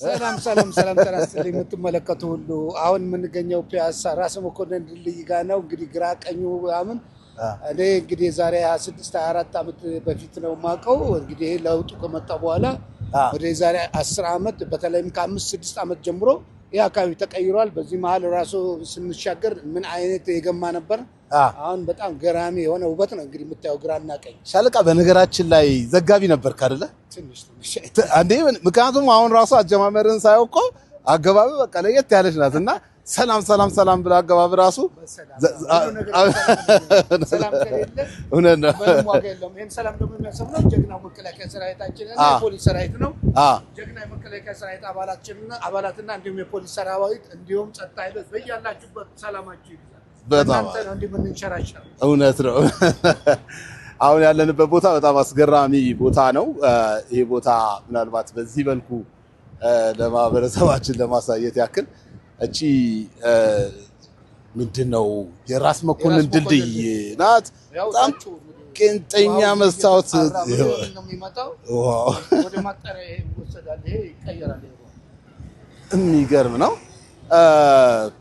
ሰላም ተራስልኝ የምትመለከቱ ሁሉ አሁን የምንገኘው ፒያሳ ራስ መኮንን ድልድይ ጋር ነው። እንግዲህ ግራ ቀኙ አምን እኔ እንግዲህ ዛሬ 26 24 ዓመት በፊት ነው ማቀው። እንግዲህ ለውጡ ከመጣ በኋላ ወደ ዛሬ 10 ዓመት በተለይም ከ5 6 ዓመት ጀምሮ ያ አካባቢ ተቀይሯል። በዚህ መሃል ራሱ ስንሻገር ምን አይነት የገማ ነበር። አሁን በጣም ገራሚ የሆነ ውበት ነው እንግዲህ የምታየው ግራና ቀኝ። ሻለቃ በነገራችን ላይ ዘጋቢ ነበርክ አይደለ? ትንሽ አንዴ ምክንያቱም አሁን ራሱ አጀማመርን ሳይው እኮ አገባብ በቃ ለየት ያለች ናትና ሰላም ብላ አገባብ ራሱ ሰላም ከሌለ እውነት ነው። ምንም ዋጋ የለውም። ይሄን ሰላም ደግሞ የሚያሰብነው ጀግናው መከላከያ ሰራዊታችን እና የፖሊስ ሰራዊት ነው። ጀግና የመከላከያ ሰራዊት አባላትና እንዲሁም የፖሊስ ሰራዊት እንዲሁም ጸጥታ ኃይሎች በያላችሁበት ሰላማችሁ ይብዛ። በጣም ነው እንደምንንሸራሸር እውነት ነው። አሁን ያለንበት ቦታ በጣም አስገራሚ ቦታ ነው። ይሄ ቦታ ምናልባት በዚህ መልኩ ለማህበረሰባችን ለማሳየት ያክል እቺ ምንድነው የራስ መኮንን ድልድይ ናት። በጣም ቅንጠኛ መስታወት ነው የሚመጣው። ወደ ማጣሪያ ይወሰዳል፣ ይሄ ይቀየራል። የሚገርም ነው።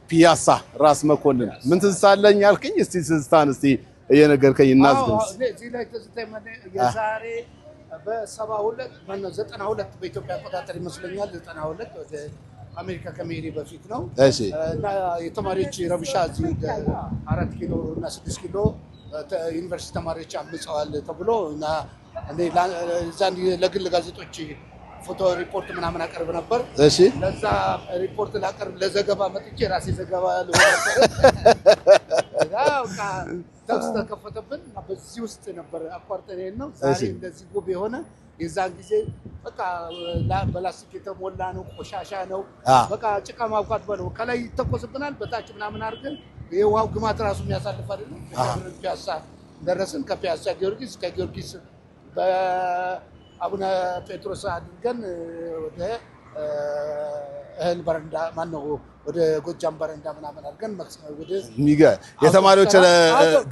ፒያሳ ራስ መኮንን ምን ትዝታለኝ ያልከኝ? እስቲ ትዝታን እስቲ እየነገርከኝ እናዝግምስ። እዚህ ላይ ትዝታኝ የዛሬ በ72 ማነው 92 በኢትዮጵያ አቆጣጠር ይመስለኛል 92 ወደ አሜሪካ ከመሄዴ በፊት ነው። እሺ። እና የተማሪዎች ረብሻ እዚህ 4 ኪሎ እና 6 ኪሎ ዩኒቨርሲቲ ተማሪዎች አምፀዋል ተብሎ እና እኔ ለግል ጋዜጦች ፎቶ ሪፖርት ምናምን አቀርብ ነበር። እሺ። ለዛ ሪፖርት ላቀርብ ለዘገባ መጥቼ ራሴ ዘገባ ያለው ተኩስ ተከፈተብን። በዚህ ውስጥ ነበር አቋርጠን ነው። ዛሬ እንደዚህ ውብ የሆነ የዛን ጊዜ በቃ በላስቲክ የተሞላ ነው፣ ቆሻሻ ነው። በቃ ጭቃ ማብቃት በለው ከላይ ይተኮስብናል፣ በታች ምናምን አድርገን የውሃው ግማት ራሱ የሚያሳልፍ አይደለም። ፒያሳ ደረስን። ከፒያሳ ጊዮርጊስ፣ ከጊዮርጊስ በአቡነ ጴጥሮስ አድርገን ወደ እህል በረንዳ ማነው ወደ ጎጃም በረንዳ ምናምን አድርገን ወደ የተማሪዎች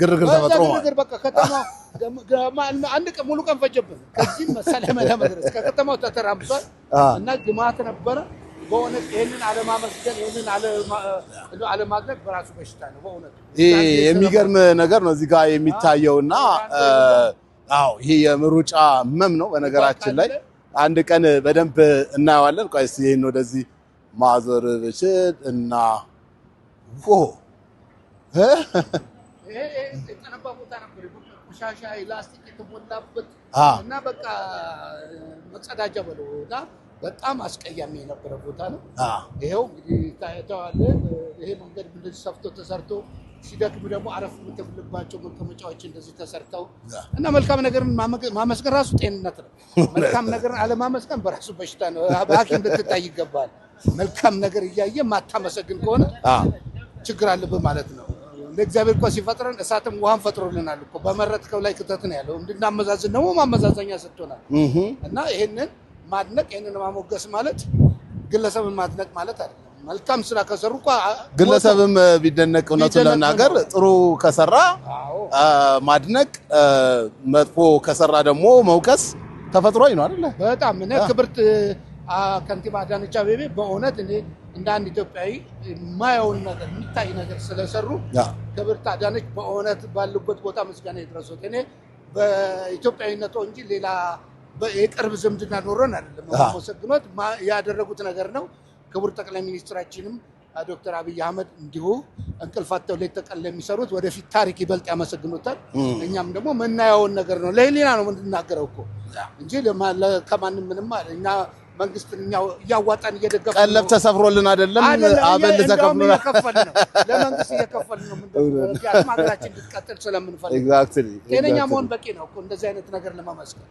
ግርግር ተፈጥሮ ማለት በቃ ከተማው አንድ ቀን ሙሉ ቀን ፈጀብን። ከዚህ መሰለህ ለመድረስ ከከተማው ተተራምሷል እና ግማት ነበረ። በእውነት ይሄንን አለማመስገን ይሄንን አለማድረግ በራሱ በሽታ ነው። በእውነት ይሄ የሚገርም ነገር ነው እዚህ ጋር የሚታየውና ይሄ የምሩጫ መም ነው። በነገራችን ላይ አንድ ቀን በደንብ እናየዋለን። ቆይ እስኪ ይሄን ወደዚህ ማዞር ብችል እና ይሄ የተነባ ቦታ ነበር። ቆሻሻ ላስቲክ የተሞላበት እና በቃ መጸዳጃ በለው እና በጣም አስቀያሚ የነበረ ቦታ ነው። ይሄው እንግዲህ ታያለህ። ይሄ መንገድ እንደዚህ ሰፍቶ ተሰርቶ ሲደክም ደግሞ አረፍ የምትብልባቸው መቀመጫዎች እንደዚህ ተሰርተው እና መልካም ነገርን ማመስገን ራሱ ጤንነት ነው። መልካም ነገርን አለማመስገን በራሱ በሽታ ነው። በሐኪም ልትታይ ይገባል። መልካም ነገር እያየ ማታመሰግን ከሆነ ችግር አለብህ ማለት ነው። ለእግዚአብሔር እኮ ሲፈጥረን እሳትም ውሃን ፈጥሮልናል እኮ በመረጥከው ላይ ክተት ነው ያለው። እንድናመዛዝን ደግሞ ማመዛዘኛ ሰጥቶናል እና ይሄንን ማድነቅ ይሄንን ማሞገስ ማለት ግለሰብን ማድነቅ ማለት አይደለም። መልካም ስራ ከሰሩ እኮ ግለሰብም ቢደነቅ እውነቱን ለመናገር ጥሩ ከሰራ ማድነቅ፣ መጥፎ ከሰራ ደግሞ መውቀስ ተፈጥሯዊ ነው አይደል? በጣም እኔ ክብርት ከንቲባ አዳነች አቤቤ በእውነት እኔ እንደ አንድ ኢትዮጵያዊ የማየውን ነገር የሚታይ ነገር ስለሰሩ ክብርት አዳነች በእውነት ባሉበት ቦታ ምስጋና ይድረሱት። እኔ በኢትዮጵያዊነቱ እንጂ ሌላ የቅርብ ዝምድና ኖረን አይደለም ማመሰግኖት ያደረጉት ነገር ነው። ክቡር ጠቅላይ ሚኒስትራችንም ዶክተር አብይ አህመድ እንዲሁ እንቅልፋቸው ላይ ተቀል የሚሰሩት ወደፊት ታሪክ ይበልጥ ያመሰግኑታል። እኛም ደግሞ የምናየውን ነገር ነው ለህሊና ነው የምንናገረው እኮ እንጂ ከማንም ምንም እኛ መንግስትን እያዋጣን እየደገፍን ቀለብ ተሰፍሮልን አይደለም። አበል ተከፍሎና ለመንግስት እየከፈልን ነው። ምንድነው ሀገራችን እንድትቀጥል ስለምንፈልግ ኤግዛክትሊ ጤነኛ መሆን በቂ ነው እኮ እንደዚህ አይነት ነገር ለማመስገን።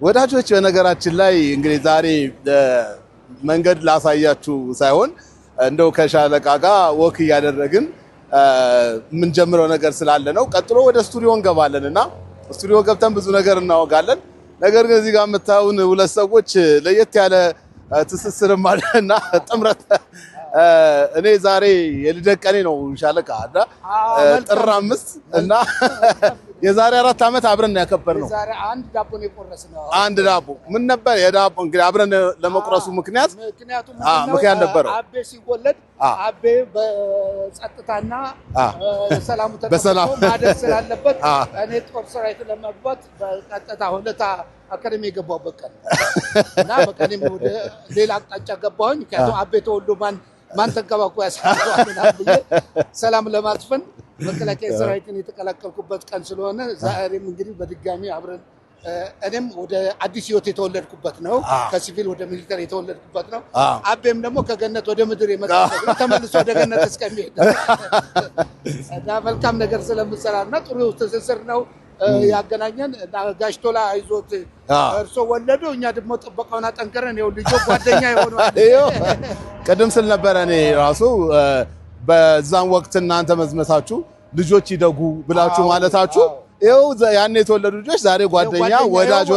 ወዳጆች በነገራችን ላይ እንግዲህ ዛሬ መንገድ ላሳያችሁ ሳይሆን እንደው ከሻለቃ ጋር ወክ እያደረግን የምንጀምረው ነገር ስላለ ነው። ቀጥሎ ወደ ስቱዲዮ እንገባለንና ስቱዲዮ ገብተን ብዙ ነገር እናወጋለን። ነገር ግን እዚህ ጋር የምታዩን ሁለት ሰዎች ለየት ያለ ትስስርም አለና ጥምረት። እኔ ዛሬ የልደት ቀኔ ነው ሻለቃ ጥር 5 እና የዛሬ 4 ዓመት አብረን ያከበርነው። የዛሬ አንድ ዳቦ ነው የቆረስነው። አንድ ዳቦ ምን ነበር የዳቦ እንግዲህ አብረን ለመቁረሱ ምክንያት ነበር። አቤ ሲወለድ አቤ በጸጥታና ሰላሙ ተጠብቆ ማደግ ስላለበት እኔ ጦር ሰራዊት ለመግባት በቀጥታ ሁለታ አካዳሚ የገባሁበት ቀን እና በቀኔም ወደ ሌላ አቅጣጫ ገባሁኝ። ምክንያቱም አቤ ተወልዶ ማን ተንከባክቦ ያሳድገዋልና ብዬ ሰላም ለማስፈን መከላከያ ሰራዊትን የተቀላቀልኩበት ቀን ስለሆነ ዛሬም እንግዲህ በድጋሚ አብረን እኔም ወደ አዲስ ህይወት የተወለድኩበት ነው። ከሲቪል ወደ ሚሊተሪ የተወለድኩበት ነው። አቤም ደግሞ ከገነት ወደ ምድር የመጣበት ተመልሶ ወደ ገነት እስከሚሄድ እና መልካም ነገር ስለምሰራና ጥሩ ትስስር ነው ያገናኘን እና ጋሽቶላ አይዞት እርሶ ወለዱ እኛ ደግሞ ጥበቃውን አጠንከረን ይኸው ልጆ ጓደኛ የሆኑ ቀደም ስል ነበረ እኔ ራሱ በዛን ወቅት እናንተ መዝመታችሁ ልጆች ይደጉ ብላችሁ ማለታችሁ ይኸው ያኔ የተወለዱ ልጆች ዛሬ ጓደኛ ወዳጅ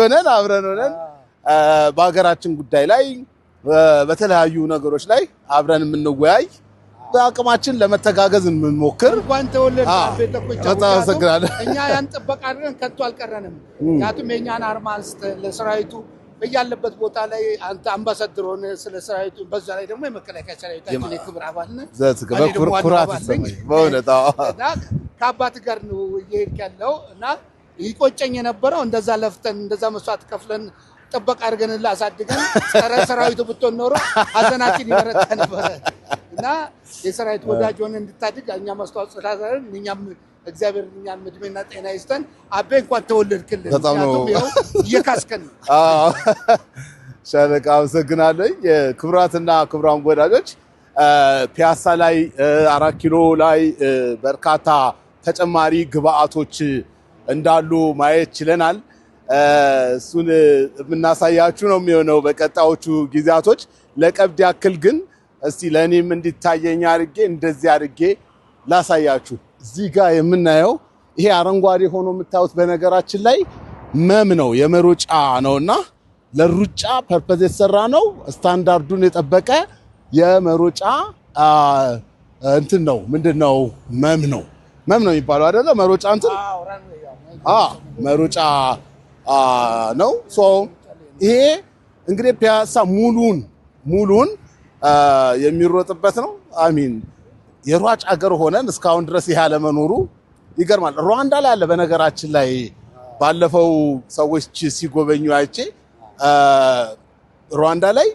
ሆነን አብረን ሆነን በሀገራችን ጉዳይ ላይ በተለያዩ ነገሮች ላይ አብረን የምንወያይ በአቅማችን ለመተጋገዝ እንሞክር። እንኳን ተወለደ ቤተኮቻ አመሰግናለሁ። እኛ ያን ጥበቃ አድርገን ከቶ አልቀረንም። ያቱም የኛን አርማ አንስተ ለሰራዊቱ በያለበት ቦታ ላይ አንተ አምባሳደር ሆነ ስለ ሰራዊቱ በዛ ላይ ደግሞ የመከላከያ ሰራዊታችን የክብር አባል ነህ። ኩራት ይሰማኝ በእውነት እና ከአባት ጋር ነው እየሄድክ ያለው እና ይቆጨኝ የነበረው እንደዛ ለፍተን እንደዛ መስዋዕት ከፍለን ጥበቃ አድርገን አሳድገን ሰራዊቱ ብትሆን ኖሮ ሀዘናችን ይበረታ ነበር እና የሰራዊት ወዳጅ ሆነ እንድታድግ እኛ ማስተዋጽኦ ስላደረግን እኛም እግዚአብሔር እኛን እድሜና ጤና ይስጠን። አቤ እንኳን ተወለድክልን። ምክንያቱም ይኸው እየካስከን ነው። ሻለቃ አመሰግናለሁ። ክቡራትና ክቡራን ወዳጆች ፒያሳ ላይ 4 ኪሎ ላይ በርካታ ተጨማሪ ግብአቶች እንዳሉ ማየት ችለናል። እሱን የምናሳያችሁ ነው የሚሆነው በቀጣዮቹ ጊዜያቶች። ለቀብድ ያክል ግን እስቲ ለእኔም እንዲታየኝ አድርጌ እንደዚህ አድርጌ ላሳያችሁ። እዚህ ጋር የምናየው ይሄ አረንጓዴ ሆኖ የምታዩት በነገራችን ላይ መም ነው፣ የመሮጫ ነውና ለሩጫ ፐርፐዝ የተሰራ ነው። ስታንዳርዱን የጠበቀ የመሮጫ እንትን ነው። ምንድነው? መም ነው የሚባለው አይደለ? መሮጫ እንትን መሮጫ ነው። ሶ ይሄ እንግዲህ ፒያሳ ሙሉን የሚሮጥበት ነው። አሚን የሯጭ አገር ሆነን እስካሁን ድረስ ይሄ አለመኖሩ ይገርማል። ሩዋንዳ ላይ አለ በነገራችን ላይ ባለፈው ሰዎች ሲጎበኙ አይቼ ሩዋንዳ ላይ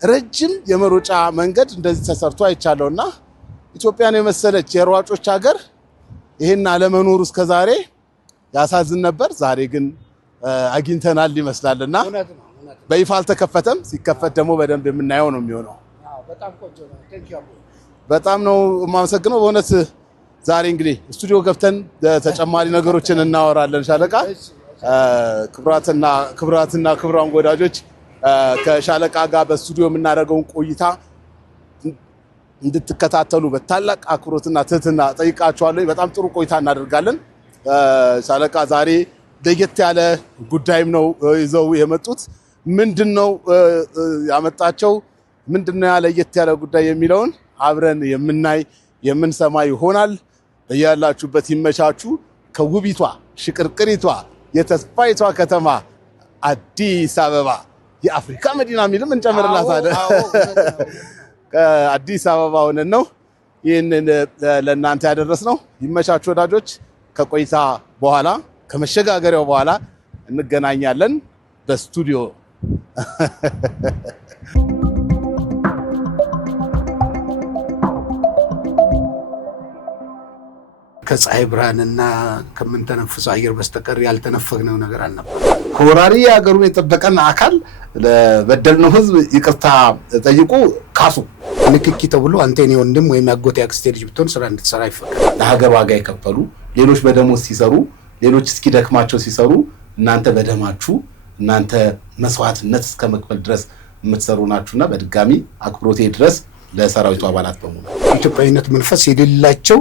ረጅም የመሮጫ መንገድ እንደዚህ ተሰርቶ አይቻለውና ኢትዮጵያን የመሰለች የሯጮች ሀገር ይሄን አለመኖሩ እስከዛሬ ያሳዝን ነበር። ዛሬ ግን አግኝተናል ይመስላልና በይፋ አልተከፈተም። ሲከፈት ደግሞ በደንብ የምናየው ነው የሚሆነው። በጣም ነው የማመሰግነው በእውነት። ዛሬ እንግዲህ ስቱዲዮ ገብተን ተጨማሪ ነገሮችን እናወራለን። ሻለቃ ክቡራትና ክቡራን ወዳጆች ከሻለቃ ጋር በስቱዲዮ የምናደርገውን ቆይታ እንድትከታተሉ በታላቅ አክብሮትና ትህትና ጠይቃችኋለሁ። በጣም ጥሩ ቆይታ እናደርጋለን። ሻለቃ ዛሬ ለየት ያለ ጉዳይም ነው ይዘው የመጡት። ምንድነው ያመጣቸው? ምንድነው ለየት ያለ ጉዳይ የሚለውን አብረን የምናይ የምንሰማ ይሆናል። በያላችሁበት ይመቻችሁ። ከውቢቷ ሽቅርቅሪቷ የተስፋይቷ ከተማ አዲስ አበባ የአፍሪካ መዲና የሚልም እንጨምርላታለን። ከአዲስ አበባ ሆነን ነው ይህንን ለእናንተ ያደረስነው። ይመቻችሁ ወዳጆች። ከቆይታ በኋላ ከመሸጋገሪያው በኋላ እንገናኛለን በስቱዲዮ። ከፀሐይ ብርሃንና ከምንተነፍሰው አየር በስተቀር ያልተነፈግነው ነገር አልነበረ። ከወራሪ ሀገሩን የጠበቀን አካል ለበደልነው ሕዝብ ይቅርታ ጠይቁ፣ ካሱ። ንክኪ ተብሎ አንተ የኔ ወንድም ወይም ያጎቴ አክስቴ ልጅ ብትሆን ስራ እንድትሰራ ይፈቀዳል። ለሀገር ዋጋ የከፈሉ ሌሎች በደሞዝ ሲሰሩ፣ ሌሎች እስኪደክማቸው ሲሰሩ፣ እናንተ በደማችሁ እናንተ መስዋዕትነት እስከ መክፈል ድረስ የምትሰሩ ናችሁና በድጋሚ አክብሮቴ ድረስ ለሰራዊቱ አባላት በሙሉ ኢትዮጵያዊነት መንፈስ የሌላቸው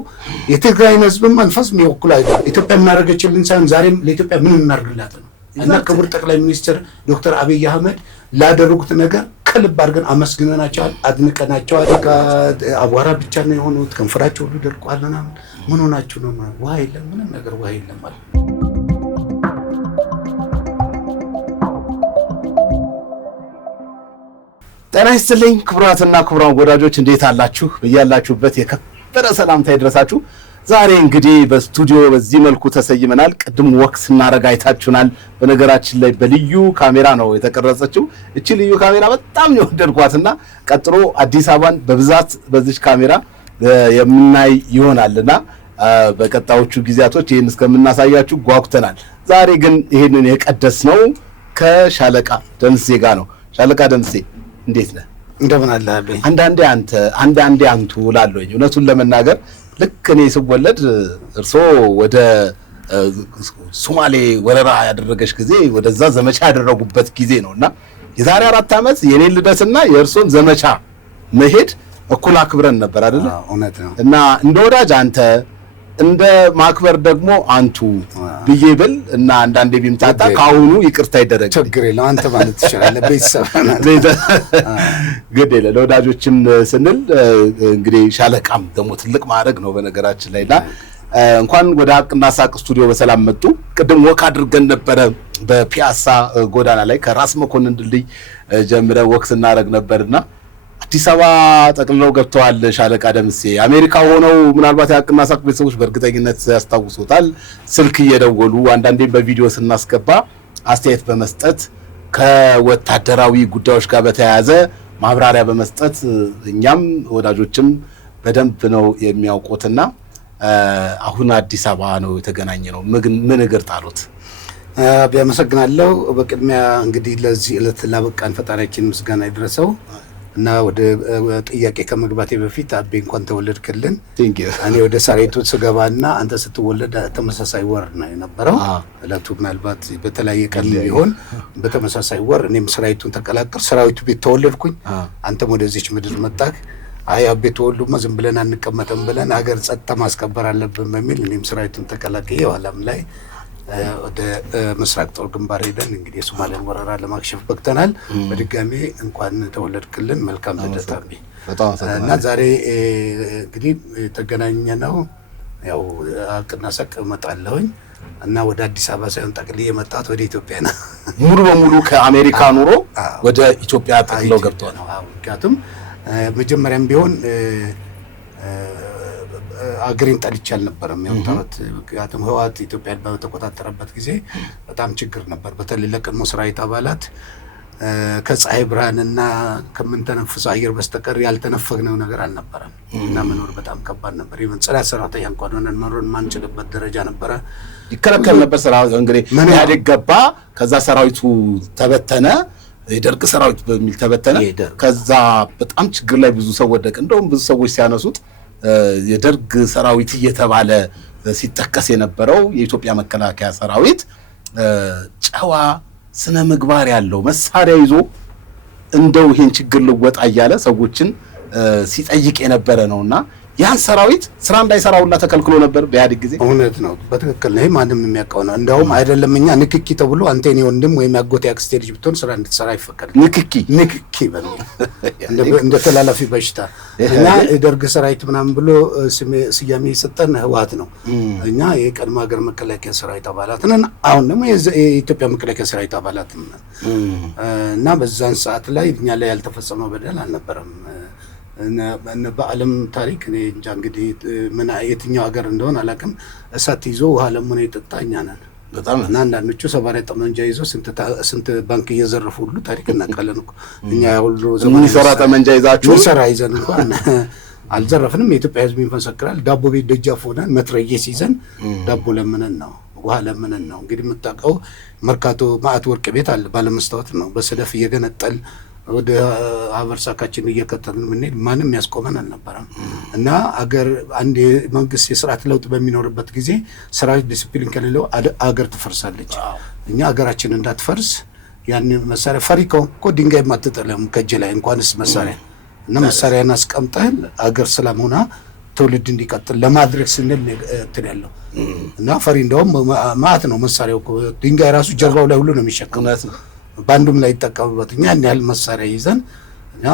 የትግራይ ህዝብ መንፈስ የሚወክሉ አይደለም። ኢትዮጵያ እናደርገችልን ሳይሆን ዛሬም ለኢትዮጵያ ምን እናደርግላት ነው እና ክቡር ጠቅላይ ሚኒስትር ዶክተር አብይ አህመድ ላደረጉት ነገር ከልብ አድርገን አመስግነናቸዋል፣ አድንቀናቸዋል። አቧራ ብቻ ነው የሆኑት፣ ከንፈራቸው ሁሉ ደርቋል ምናምን። ምን ሆናችሁ ነው? ውሃ የለም፣ ምንም ነገር ውሃ የለም ማለት። ጤና ይስጥልኝ ክቡራትና ክቡራን ወዳጆች እንዴት አላችሁ? በያላችሁበት የከበረ ሰላምታ ይድረሳችሁ። ዛሬ እንግዲህ በስቱዲዮ በዚህ መልኩ ተሰይመናል። ቅድም ወክ ስናረግ አይታችሁናል። በነገራችን ላይ በልዩ ካሜራ ነው የተቀረጸችው። እቺ ልዩ ካሜራ በጣም ነው የወደድኳትና ቀጥሎ አዲስ አበባን በብዛት በዚህ ካሜራ የምናይ ይሆናልና በቀጣዮቹ ጊዜያቶች ይሄን እስከምናሳያችሁ ጓጉተናል። ዛሬ ግን ይሄንን የቀደስነው ከሻለቃ ደምሴ ጋር ነው። ሻለቃ ደምሴ እንዴት ነህ? እንደምን አለ አለኝ። አንዳንዴ አንቱ እላለሁኝ። እውነቱን ለመናገር ልክ እኔ ስወለድ እርሶ ወደ ሶማሌ ወረራ ያደረገች ጊዜ ወደዛ ዘመቻ ያደረጉበት ጊዜ ነውና የዛሬ 4 ዓመት የኔ ልደትና የእርሶን ዘመቻ መሄድ እኩል አክብረን ነበር አይደል? እውነት ነው። እና እንደ ወዳጅ አንተ እንደ ማክበር ደግሞ አንቱ ብዬ ብል እና አንዳንዴ ቢምጣጣ ካሁኑ ይቅርታ ይደረግ። ችግር የለም አንተ ማለት ትችላለህ። ቤተሰብ ግድ የለ ለወዳጆችም ስንል እንግዲህ ሻለቃም ደግሞ ትልቅ ማዕረግ ነው በነገራችን ላይና እንኳን ወደ ሀቅና ሳቅ ስቱዲዮ በሰላም መጡ። ቅድም ወክ አድርገን ነበረ በፒያሳ ጎዳና ላይ ከራስ መኮንን ድልድይ ጀምረ ወክ ስናደርግ ነበርና አዲስ አበባ ጠቅልለው ገብተዋል። ሻለቃ ደምሴ አሜሪካ ሆነው ምናልባት የሀቅና ሳቅ ቤተሰቦች በእርግጠኝነት ያስታውሱታል። ስልክ እየደወሉ አንዳንዴም በቪዲዮ ስናስገባ አስተያየት በመስጠት ከወታደራዊ ጉዳዮች ጋር በተያያዘ ማብራሪያ በመስጠት እኛም ወዳጆችም በደንብ ነው የሚያውቁትና አሁን አዲስ አበባ ነው የተገናኘ ነው። ምን እግር ጣሉት? አመሰግናለሁ። በቅድሚያ እንግዲህ ለዚህ ዕለት ላበቃን ፈጣሪያችን ምስጋና ይድረሰው እና ወደ ጥያቄ ከመግባቴ በፊት አቤ እንኳን ተወለድክልን። እኔ ወደ ሰራዊቱ ስገባና አንተ ስትወለድ ተመሳሳይ ወር ነው የነበረው። እለቱ ምናልባት በተለያየ ቀን ቢሆን በተመሳሳይ ወር እኔም ሰራዊቱን ተቀላቀል ሰራዊቱ ቤት ተወለድኩኝ። አንተም ወደዚች ምድር መጣክ። አይ አቤ ተወልዱማ ዝም ብለን አንቀመጥም ብለን ሀገር ጸጥታ ማስከበር አለብን በሚል እኔም ሰራዊቱን ተቀላቀየ። ኋላም ላይ ወደ ምስራቅ ጦር ግንባር ሄደን እንግዲህ የሶማሊያን ወረራ ለማክሸፍ በቅተናል። በድጋሚ እንኳን ተወለድክልን። መልካም ልደት አቤ። እና ዛሬ እንግዲህ የተገናኘ ነው ያው ሀቅና ሳቅ እመጣለሁኝ እና ወደ አዲስ አበባ ሳይሆን ጠቅልዬ የመጣሁት ወደ ኢትዮጵያ ነው። ሙሉ በሙሉ ከአሜሪካ ኑሮ ወደ ኢትዮጵያ ጠቅልለው ገብተዋል። ምክንያቱም መጀመሪያም ቢሆን አገሬን ጠልቼ አልነበረም ያወጣሁት። ምክንያቱም ህወሓት ኢትዮጵያን በተቆጣጠረበት ጊዜ በጣም ችግር ነበር። በተለይ ለቀድሞ ሰራዊት አባላት ከፀሐይ ብርሃንና ከምንተነፍሰው አየር በስተቀር ያልተነፈግነው ነገር አልነበረም እና መኖር በጣም ከባድ ነበር። ይሄን ጽዳት ሰራተኛ እንኳን ሆነን መኖር ማንችልበት ደረጃ ነበረ። ይከለከል ነበር። ሰራዊት እንግዲህ ምን ያደገባ ከዛ ሰራዊቱ ተበተነ። የደርግ ሰራዊት በሚል ተበተነ። ከዛ በጣም ችግር ላይ ብዙ ሰው ወደቀ። እንደውም ብዙ ሰዎች ሲያነሱት የደርግ ሰራዊት እየተባለ ሲጠቀስ የነበረው የኢትዮጵያ መከላከያ ሰራዊት ጨዋ ስነ ምግባር ያለው መሳሪያ ይዞ እንደው ይሄን ችግር ልወጣ እያለ ሰዎችን ሲጠይቅ የነበረ ነውና ያን ሰራዊት ስራ እንዳይሰራ ሁላ ተከልክሎ ነበር በኢህአዴግ ጊዜ። እውነት ነው፣ በትክክል ነው። ማንም የሚያውቀው ነው። እንደውም አይደለም እኛ ንክኪ ተብሎ አንተ የኔ ወንድም ወይም ያጎቴ አክስቴ ልጅ ብትሆን ስራ እንድትሰራ አይፈቀድም። ንክኪ በሚል እንደ ተላላፊ በሽታ እና የደርግ ሰራዊት ምናምን ብሎ ስያሜ የሰጠን ህወሓት ነው። እኛ የቀድሞ ሀገር መከላከያ ሰራዊት አባላት ነን። አሁን ደግሞ የኢትዮጵያ መከላከያ ሰራዊት አባላት ነን እና በዛን ሰዓት ላይ እኛ ላይ ያልተፈጸመ በደል አልነበረም። በዓለም ታሪክ እኔ እንጃ እንግዲህ ምን የትኛው ሀገር እንደሆነ አላውቅም። እሳት ይዞ ውሃ ለምን የጠጣኛ ነን በጣም እና አንዳንዶቹ ሰባሪ ጠመንጃ ይዞ ስንት ባንክ እየዘረፉ ሁሉ ታሪክ እናውቃለን እኮ እኛ ሁሉ ዘመን ሰራ ጠመንጃ ይዛችሁ ሰራ ይዘን እንኳን አልዘረፍንም። የኢትዮጵያ ሕዝብ ይፈሰክራል። ዳቦ ቤት ደጃፍ ሆነን መትረየስ ይዘን ዳቦ ለምነን ነው ውሃ ለምነን ነው። እንግዲህ የምታውቀው መርካቶ ማዕት ወርቅ ቤት አለ ባለመስታወት ነው። በሰደፍ እየገነጠል ወደ ሀበርሳካችን እየከተልን ምንሄድ ማንም ያስቆመን አልነበረም እና አገር አንድ መንግስት የስርዓት ለውጥ በሚኖርበት ጊዜ ሰራዊት ዲሲፕሊን ከሌለው አገር ትፈርሳለች። እኛ አገራችን እንዳትፈርስ ያን መሳሪያ ፈሪካው እኮ ድንጋይ ማትጠለም ከእጅ ላይ እንኳንስ መሳሪያ እና መሳሪያን አስቀምጠን አገር ሰላም ሆና ትውልድ እንዲቀጥል ለማድረግ ስንል እንትን ያለው እና ፈሪ እንደውም ማት ነው መሳሪያው ድንጋይ ራሱ ጀርባው ላይ ሁሉ ነው የሚሸከመው ባንዱም ላይ ይጠቀምበት። እኛ ያን ያህል መሳሪያ ይዘን እና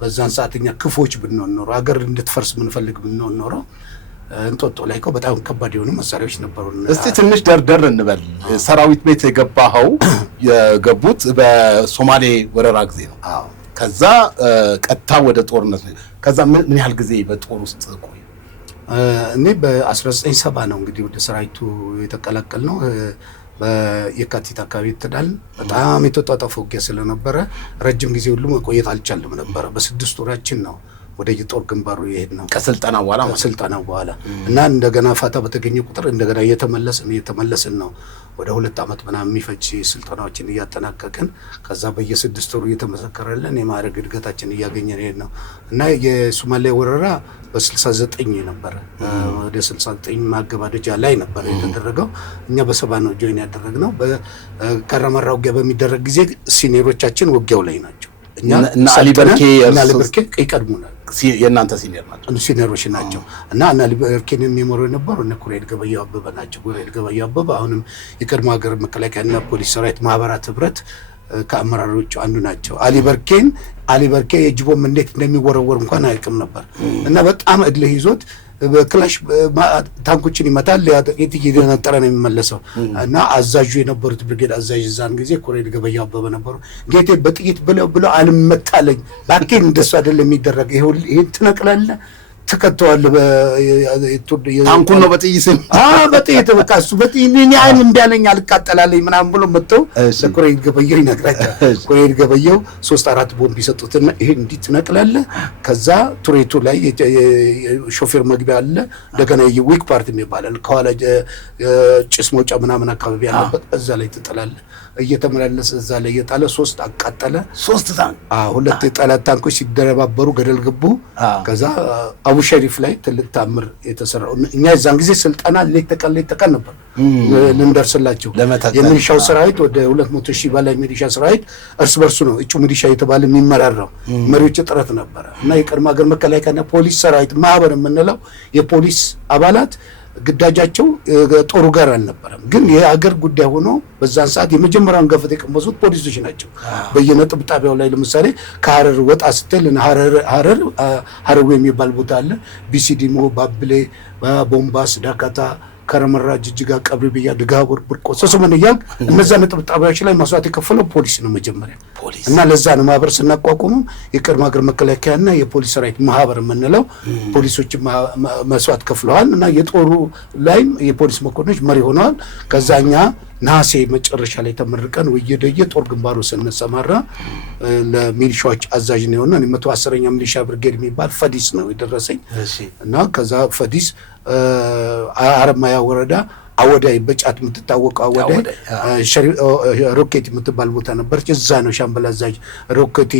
በዛን ሰዓት እኛ ክፎች ብንሆን ኖሮ ሀገር እንድትፈርስ ምንፈልግ ብንሆን ኖሮ እንጦጦ ላይ እኮ በጣም ከባድ የሆኑ መሳሪያዎች ነበሩ። እስቲ ትንሽ ደርደር እንበል። ሰራዊት ቤት የገቡት በሶማሌ ወረራ ጊዜ ነው። ከዛ ቀጥታ ወደ ጦርነት ነው። ከዛ ምን ያህል ጊዜ በጦር ውስጥ ቆዩ? እኔ በ1970 ነው እንግዲህ ወደ ሰራዊቱ የተቀላቀል ነው። በየካቲት አካባቢ ተዳል በጣም የተጧጧፈ ውጊያ ስለነበረ ረጅም ጊዜ ሁሉ መቆየት አልቻለም ነበረ። በ6 ወራችን ነው ወደ የጦር ግንባሩ ይሄድ ነው ከስልጠና በኋላ እና እንደገና ፋታ በተገኘ ቁጥር እንደገና እየተመለስን ነው። ወደ 2 ዓመት ምናምን የሚፈጅ ስልጠናዎችን እያጠናቀቅን ከዛ በየ6 ወሩ እየተመሰከረልን የማዕረግ እድገታችን እያገኘን ይሄድ ነው እና የሶማሊያ ወረራ በ69 ነበረ። ወደ 69 ማገባደጃ ላይ ነበረ የተደረገው። እኛ በ70 ነው ጆይን ያደረግነው። በካራማራ ውጊያ በሚደረግ ጊዜ ሲኒየሮቻችን ውጊያው ላይ ናቸው። እና አሊ በርኬ ይቀድሙናል። የእናንተ ሲኒየር ናቸው፣ ሲኒየሮች ናቸው። እና አሊ በርኬን የሚመሩ የነበሩ እነ ኮሎኔል ገበያው አበበ ናቸው። ኮሎኔል ገበያው አበበ አሁንም የቀድሞ ሀገር መከላከያና ፖሊስ ሰራዊት ማህበራት ህብረት ከአመራሮቹ አንዱ ናቸው። አሊ በርኬ የእጅ ቦምብ እንዴት እንደሚወረወር እንኳን አያውቅም ነበር እና በጣም እድልህ ይዞት በክላሽ ታንኮችን ይመታል። እየነጠረ ነው የሚመለሰው እና አዛዡ የነበሩት ብርጌድ አዛዥ እዛን ጊዜ ኮሎኔል ገበያው አበበ ነበሩ። ጌቴ በጥይት ብለው አልመታለኝ ባኬን እንደሱ አይደለም የሚደረግ ይሄን ትነቅላለህ ተከተዋል። ታንኩን ነው በጥይት በቃ እሱ በጥይት ያን እንዲያለኝ አልቃጠላለኝ ምናምን ብሎ መጥተው ለኮሎኔል ገበያው ይነግራቸዋል። ኮሎኔል ገበያው 3-4 ቦምብ ይሰጡትና ይሄ እንዲህ ትነቅላለህ። ከዛ ቱሬቱ ላይ ሾፌር መግቢያ አለ። እንደገና የዊክ ፓርት የሚባላል ከኋላ ጭስ መውጫ ምናምን አካባቢ ያለበት እዛ ላይ ትጥላለህ። እየተመላለሰ እዛ ላይ የጣለ 3 አቃጠለ። 3 ታንክ 2 የጠላት ታንኮች ሲደረባበሩ ገደል ገቡ። ከዛ አቡ ሸሪፍ ላይ ትልቅ ታምር የተሰራው እኛ የዛን ጊዜ ስልጠና ሌት ተቀን ነበር ልንደርስላቸው። የሚሊሻው ሰራዊት ወደ 200,000 በላይ ሚሊሻ ሰራዊት እርስ በርሱ ነው እጩ ሚሊሻ የተባለ የሚመራራው። መሪዎች ጥረት ነበረ እና የቀድሞ ሀገር መከላከያና ፖሊስ ሰራዊት ማህበር የምንለው የፖሊስ አባላት ግዳጃቸው ጦሩ ጋር አልነበረም። ግን የሀገር ጉዳይ ሆኖ በዛን ሰዓት የመጀመሪያውን ገፈት የቀመሱት ፖሊሶች ናቸው። በየነጥብ ጣቢያው ላይ ለምሳሌ ከሀረር ወጣ ስትል ሀረር የሚባል ቦታ አለ። ቢሲዲሞ፣ ባብሌ፣ ቦምባስ፣ ዳካታ፣ ከረመራ፣ ጅጅጋ፣ ቀብሪ ብያ፣ ድጋቡር፣ ብርቆ ሰሱመን እያልክ እነዛ ነጥብ ጣቢያዎች ላይ መስዋዕት የከፈለው ፖሊስ ነው መጀመሪያ። እና ለዛ ነው ማህበር ስናቋቁሙ የቀድሞ ሀገር መከላከያና የፖሊስ ሰራዊት ማህበር የምንለው። ፖሊሶች መስዋዕት ከፍለዋል እና የጦሩ ላይም የፖሊስ መኮንኖች መሪ ሆነዋል። ከዛኛ ነሐሴ መጨረሻ ላይ ተመርቀን ወየደየ ጦር ግንባሩ ስንሰማራ ለሚሊሻዎች አዛዥ ነው የሆነው። 110ኛ ሚሊሻ ብርጌድ የሚባል ፈዲስ ነው የደረሰኝ እና ከዛ ፈዲስ አረማያ ወረዳ አወዳይ በጫት የምትታወቀው አወዳይ ሮኬት የምትባል ቦታ ነበረች። እዛ ነው ሻምበል አዛዥ ሮኬቴ፣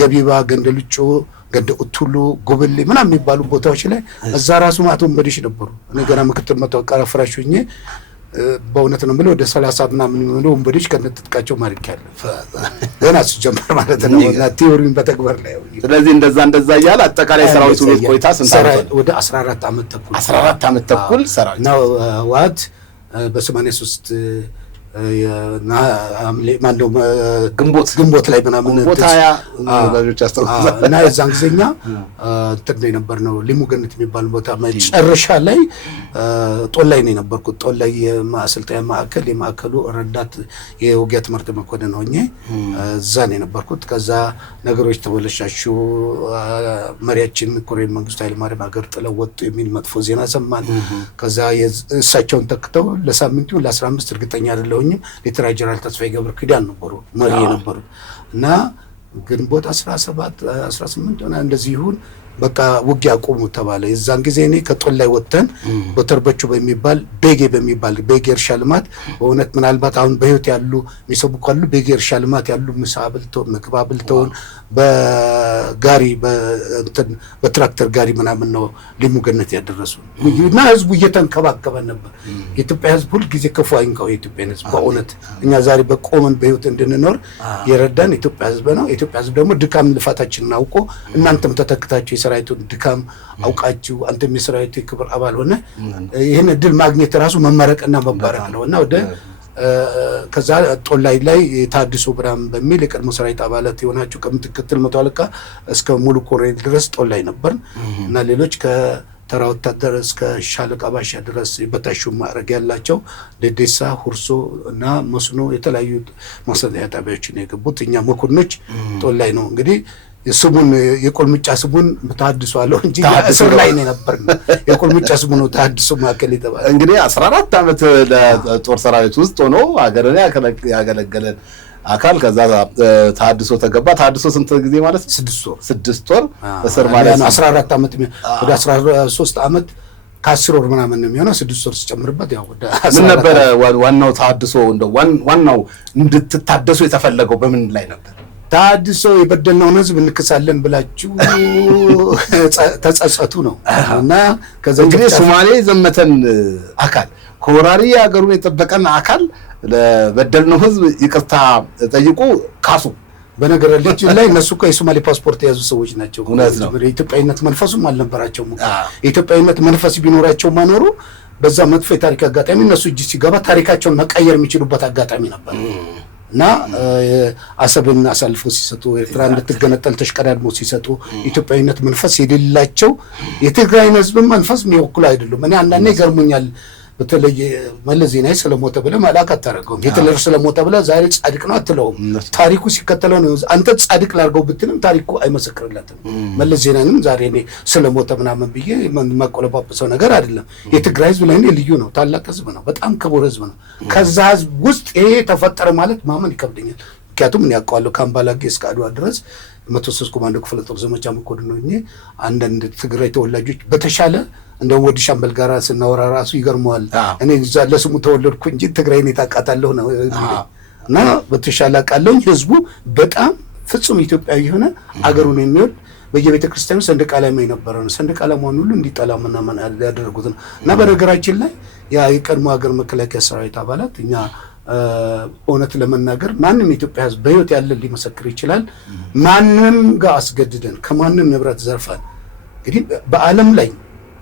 ገቢባ፣ ገንደልጮ፣ ገንደ ኡቱሉ፣ ጉብሌ ምናምን የሚባሉ ቦታዎች ላይ እዛ ራሱ ማቶ ወንበዴዎች ነበሩ። እኔ ገና ምክትል መቶ ቀረፍራሽ ሆኜ በእውነት ነው የምልህ ወደ 30 ምናምን የሚሆኑ ወንበዴዎች ከነጥጥቃቸው ማርኬያለሁ። ገና ሲጀምር ማለት ነው እና ቲዮሪውን በተግባር ላይ። ስለዚህ እንደዛ እያለ አጠቃላይ ሰራዊቱ ቤት ቆይታ ስንት ዓመት? ወደ 14 ዓመት ተኩል 14 ዓመት ተኩል ሰራዊት ነው ዋት በ83 ማንደው ግንቦት ላይ ምናምን እና የዛን ጊዜኛ እንትን ነው የነበርነው ሊሙ ገነት የሚባል ቦታ መጨረሻ ላይ ጦል ላይ ነው የነበርኩት። ጦል ላይ የማሰልጠኛ ማዕከል የማዕከሉ ረዳት የውጊያ ትምህርት መኮንን ሆኜ እዛ ነው የነበርኩት። ከዛ ነገሮች ተበለሻሹ። መሪያችን ኮሎኔል መንግስቱ ኃይለማርያም ሀገር ጥለው ወጡ የሚል መጥፎ ዜና ሰማን። ከዛ እሳቸውን ተክተው ለሳምንቱ ለ15 እርግጠኛ አይደለሁም ሌተና ጀነራል ተስፋዬ ገብረ ኪዳን ነበሩ መሪ የነበሩ እና ግንቦት 17 18 ሆነ እንደዚህ ይሁን በቃ ውጊያ አቁሙ ተባለ። የዛን ጊዜ እኔ ከጦል ላይ ወጥተን በተርበቹ በሚባል ቤጌ እርሻ ልማት በእውነት ምናልባት አሁን በህይወት ያሉ የሚሰቡ ካሉ ቤጌ እርሻ ልማት ያሉ ምሳ አብልተውን ምግብ አብልተውን በጋሪ በትራክተር ጋሪ ምናምን ነው ሊሙ ገነት ያደረሱ እና ህዝቡ እየተንከባከበ ነበር። የኢትዮጵያ ህዝብ ሁሉ ጊዜ ክፉ አይንካው የኢትዮጵያ ህዝብ በእውነት እኛ ዛሬ በቆመን በህይወት እንድንኖር የረዳን የኢትዮጵያ ህዝብ ነው። የኢትዮጵያ ህዝብ ደግሞ ድካም ልፋታችንን አውቆ እናንተም ተተክታችሁ የሰራዊቱን ድካም አውቃችሁ አንተም የሰራዊቱ የክብር አባል ሆነ ይህን እድል ማግኘት ራሱ መመረቅና መባረክ ነው እና ወደ ከዛ ጦላይ ላይ ታድሶ ብርሃን በሚል የቀድሞ ሰራዊት አባላት የሆናችሁ ከምትከተል መቶ አለቃ እስከ ሙሉ ኮሎኔል ድረስ ጦላይ ነበር እና ሌሎች ከተራ ወታደር እስከ ሻለቃ ባሻ ድረስ በታሹ ማዕረግ ያላቸው ደዴሳ፣ ሁርሶ እና መስኖ የተለያዩ ማሰልጠኛ ጣቢያዎችን የገቡት እኛ መኮንኖች ጦላይ ነው። እንግዲህ ስሙን የቁልምጫ ስሙን ታድሶ አለው እንጂ እስር ላይ ነው ነበር። የቁልምጫ ስሙ ነው ታድሶ ማዕከል የተባለ። እንግዲህ 14 ዓመት ለጦር ሰራዊት ውስጥ ሆኖ ሀገርን ያገለገለ አካል ከዛ ታድሶ ተገባ። ታድሶ ስንት ጊዜ ማለት? 6 ወር እስር ማለት ነው። 14 ዓመት ወደ 13 ዓመት ከ10 ወር ምናምን ነው የሚሆነው። 6 ወር ሲጨምርበት ያው ወደ ምን ነበረ ዋናው ታድሶ? እንደው ዋናው እንድትታደሱ የተፈለገው በምን ላይ ነበር? ታድሶ የበደልነውን ህዝብ እንክሳለን ብላችሁ ተጸጸቱ ነው እና ከዛ እንግዲህ ሶማሌ ዘመተን አካል ከወራሪ ሀገሩን የጠበቀን አካል ለበደልነው ህዝብ ይቅርታ ጠይቁ ካሱ። በነገራችን ላይ እነሱ እኮ የሶማሌ ፓስፖርት የያዙ ሰዎች ናቸው። የኢትዮጵያዊነት መንፈሱም አልነበራቸውም። የኢትዮጵያዊነት መንፈስ ቢኖራቸው ማኖሩ በዛ መጥፎ የታሪክ አጋጣሚ እነሱ እጅ ሲገባ ታሪካቸውን መቀየር የሚችሉበት አጋጣሚ ነበር እና አሰብን አሳልፈው ሲሰጡ ኤርትራ እንድትገነጠል ተሽቀዳድሞ ሲሰጡ ኢትዮጵያዊነት መንፈስ የሌላቸው የትግራይን ህዝብ መንፈስ የሚወክሉ አይደሉም። እኔ አንዳንዴ ይገርሙኛል። በተለይ መለስ ዜናዊ ስለሞተ ብለህ ማላክ አታደርገውም። ሂትለር ስለሞተ ብለህ ዛሬ ጻድቅ ነው አትለውም። ታሪኩ ሲከተለው ነው። አንተ ጻድቅ ላድርገው ብትልም ታሪኩ አይመሰክርለትም። መለስ ዜናዊንም ዛሬ እኔ ስለሞተ ምናምን ብዬ የማቆለጳጵሰው ነገር አይደለም። የትግራይ ህዝብ ለእኔ ልዩ ነው። ታላቅ ህዝብ ነው። በጣም ክቡር ህዝብ ነው። ከዛ ህዝብ ውስጥ ይሄ ተፈጠረ ማለት ማመን ይከብደኛል። ምክንያቱም እኔ ያውቀዋለሁ ከአምባላጌ እስከ አድዋ ድረስ 103 ኮማንዶ ክፍለ ጦር ዘመቻ መኮንን ነው። አንዳንድ ትግራይ ተወላጆች በተሻለ እንደውም ወዲ ሻምበል ጋር ስናወራ ራሱ ይገርመዋል። እኔ እዛ ለስሙ ተወለድኩ እንጂ ትግራይን የታውቃታለሁ ነው እና በተሻለ አውቃለሁ። ህዝቡ በጣም ፍጹም ኢትዮጵያዊ የሆነ አገሩን የሚወድ በየቤተ ክርስቲያኑ ሰንደቅ ዓላማ የነበረ ነው። ሰንደቅ ዓላማውን ሁሉ እንዲጠላ ምናምን ያደረጉት ነው እና በነገራችን ላይ ያ የቀድሞ ሀገር መከላከያ ሰራዊት አባላት እኛ እውነት ለመናገር ማንም የኢትዮጵያ ህዝብ በህይወት ያለን ሊመሰክር ይችላል። ማንም ጋር አስገድደን ከማንም ንብረት ዘርፈን እንግዲህ በዓለም ላይ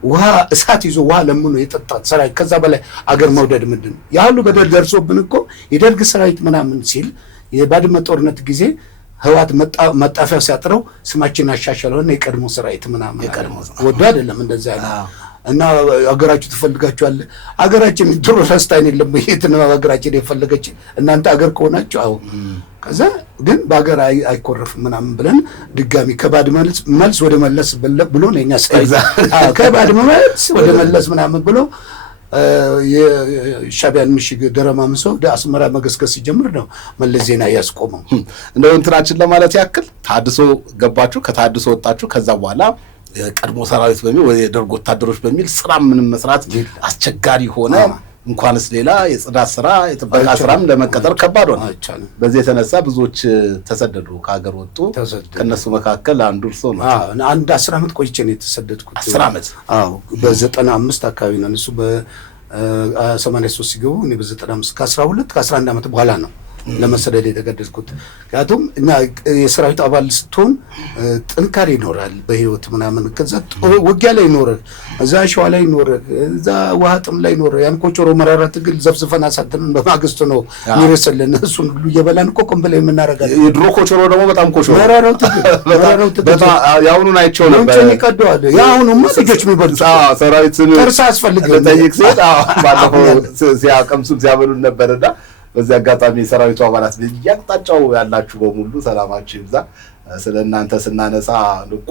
ውሃ እሳት ይዞ ውሃ ለምኖ የጠጣት ሰራዊት ከዛ በላይ አገር መውደድ ምንድን ነው? ያ ሁሉ በደል ደርሶብን እኮ የደርግ ሰራዊት ምናምን ሲል የባድመ ጦርነት ጊዜ ህዋት መጣፊያ ሲያጥረው ስማችን አሻሻለውና የቀድሞ ሰራዊት ምናምን ወዶ አይደለም እንደዛ ያለው እና አገራችሁ ትፈልጋችኋል። አገራችን ድሮ ረስታን የለም ይሄት ነው አገራችን የፈለገች እናንተ አገር ከሆናችሁ አው ከዛ ግን በአገር አይኮረፍም ምናምን ብለን ድጋሚ ከባድመ መልስ ወደ መለስ ብሎ ለኛ ሳይዛ ከባድመ መልስ ወደ መለስ ምናምን ብሎ የሻቢያን ምሽግ ደረማምሶ ወደ አስመራ መገስገስ ሲጀምር ነው መለስ ዜና ያስቆመው። እንደው እንትናችን ለማለት ያክል ታድሶ ገባችሁ፣ ከታድሶ ወጣችሁ። ከዛ በኋላ ቀድሞ ሰራዊት በሚል ወይ የደርግ ወታደሮች በሚል ስራ ምንም መስራት አስቸጋሪ ሆነ። እንኳንስ ሌላ የጽዳት ስራ የጥበቃ ስራም ለመቀጠር ከባድ ሆነ። በዚህ የተነሳ ብዙዎች ተሰደዱ፣ ከሀገር ወጡ። ከነሱ መካከል አንዱ እርሶ ነው። አንድ 10 ዓመት ቆይቼ ነው የተሰደድኩት። 10 ዓመት? አዎ በ95 አካባቢ ነው እሱ በ83 ሲገቡ እኔ በ95 ከ12 ከ11 ዓመት በኋላ ነው ለመሰደድ የተገደድኩት። ምክንያቱም እና የሰራዊት አባል ስትሆን ጥንካሬ ይኖራል በህይወት ምናምን። ከዛ ውጊያ ላይ ይኖራል፣ እዛ ሸዋ ላይ ይኖራል፣ እዛ ውሃ ጥም ላይ ይኖራል። ያን ኮቾሮ መራራ ትግል ዘብዝፈን አሳተን በማግስቱ ነው የሚረሰልን። እሱን ሁሉ እየበላን እኮ ቆንበላ የምናረጋለን። የድሮ ኮቾሮ ደግሞ በጣም ኮቾሮ መራራው ትግል ያሁኑን አይቼው ነበር። እንትን ይቀደዋል። ያሁኑማ ልጆች የሚበሉት ሰራዊትን ጥርስ አስፈልገን ጠይቅ ሲል ባለፈው ሲያቀምሱም ሲያበሉን ነበርና በዚህ አጋጣሚ የሰራዊቱ አባላት በየአቅጣጫው ያላችሁ በሙሉ ሰላማችሁ ይብዛ። ስለ እናንተ ስናነሳ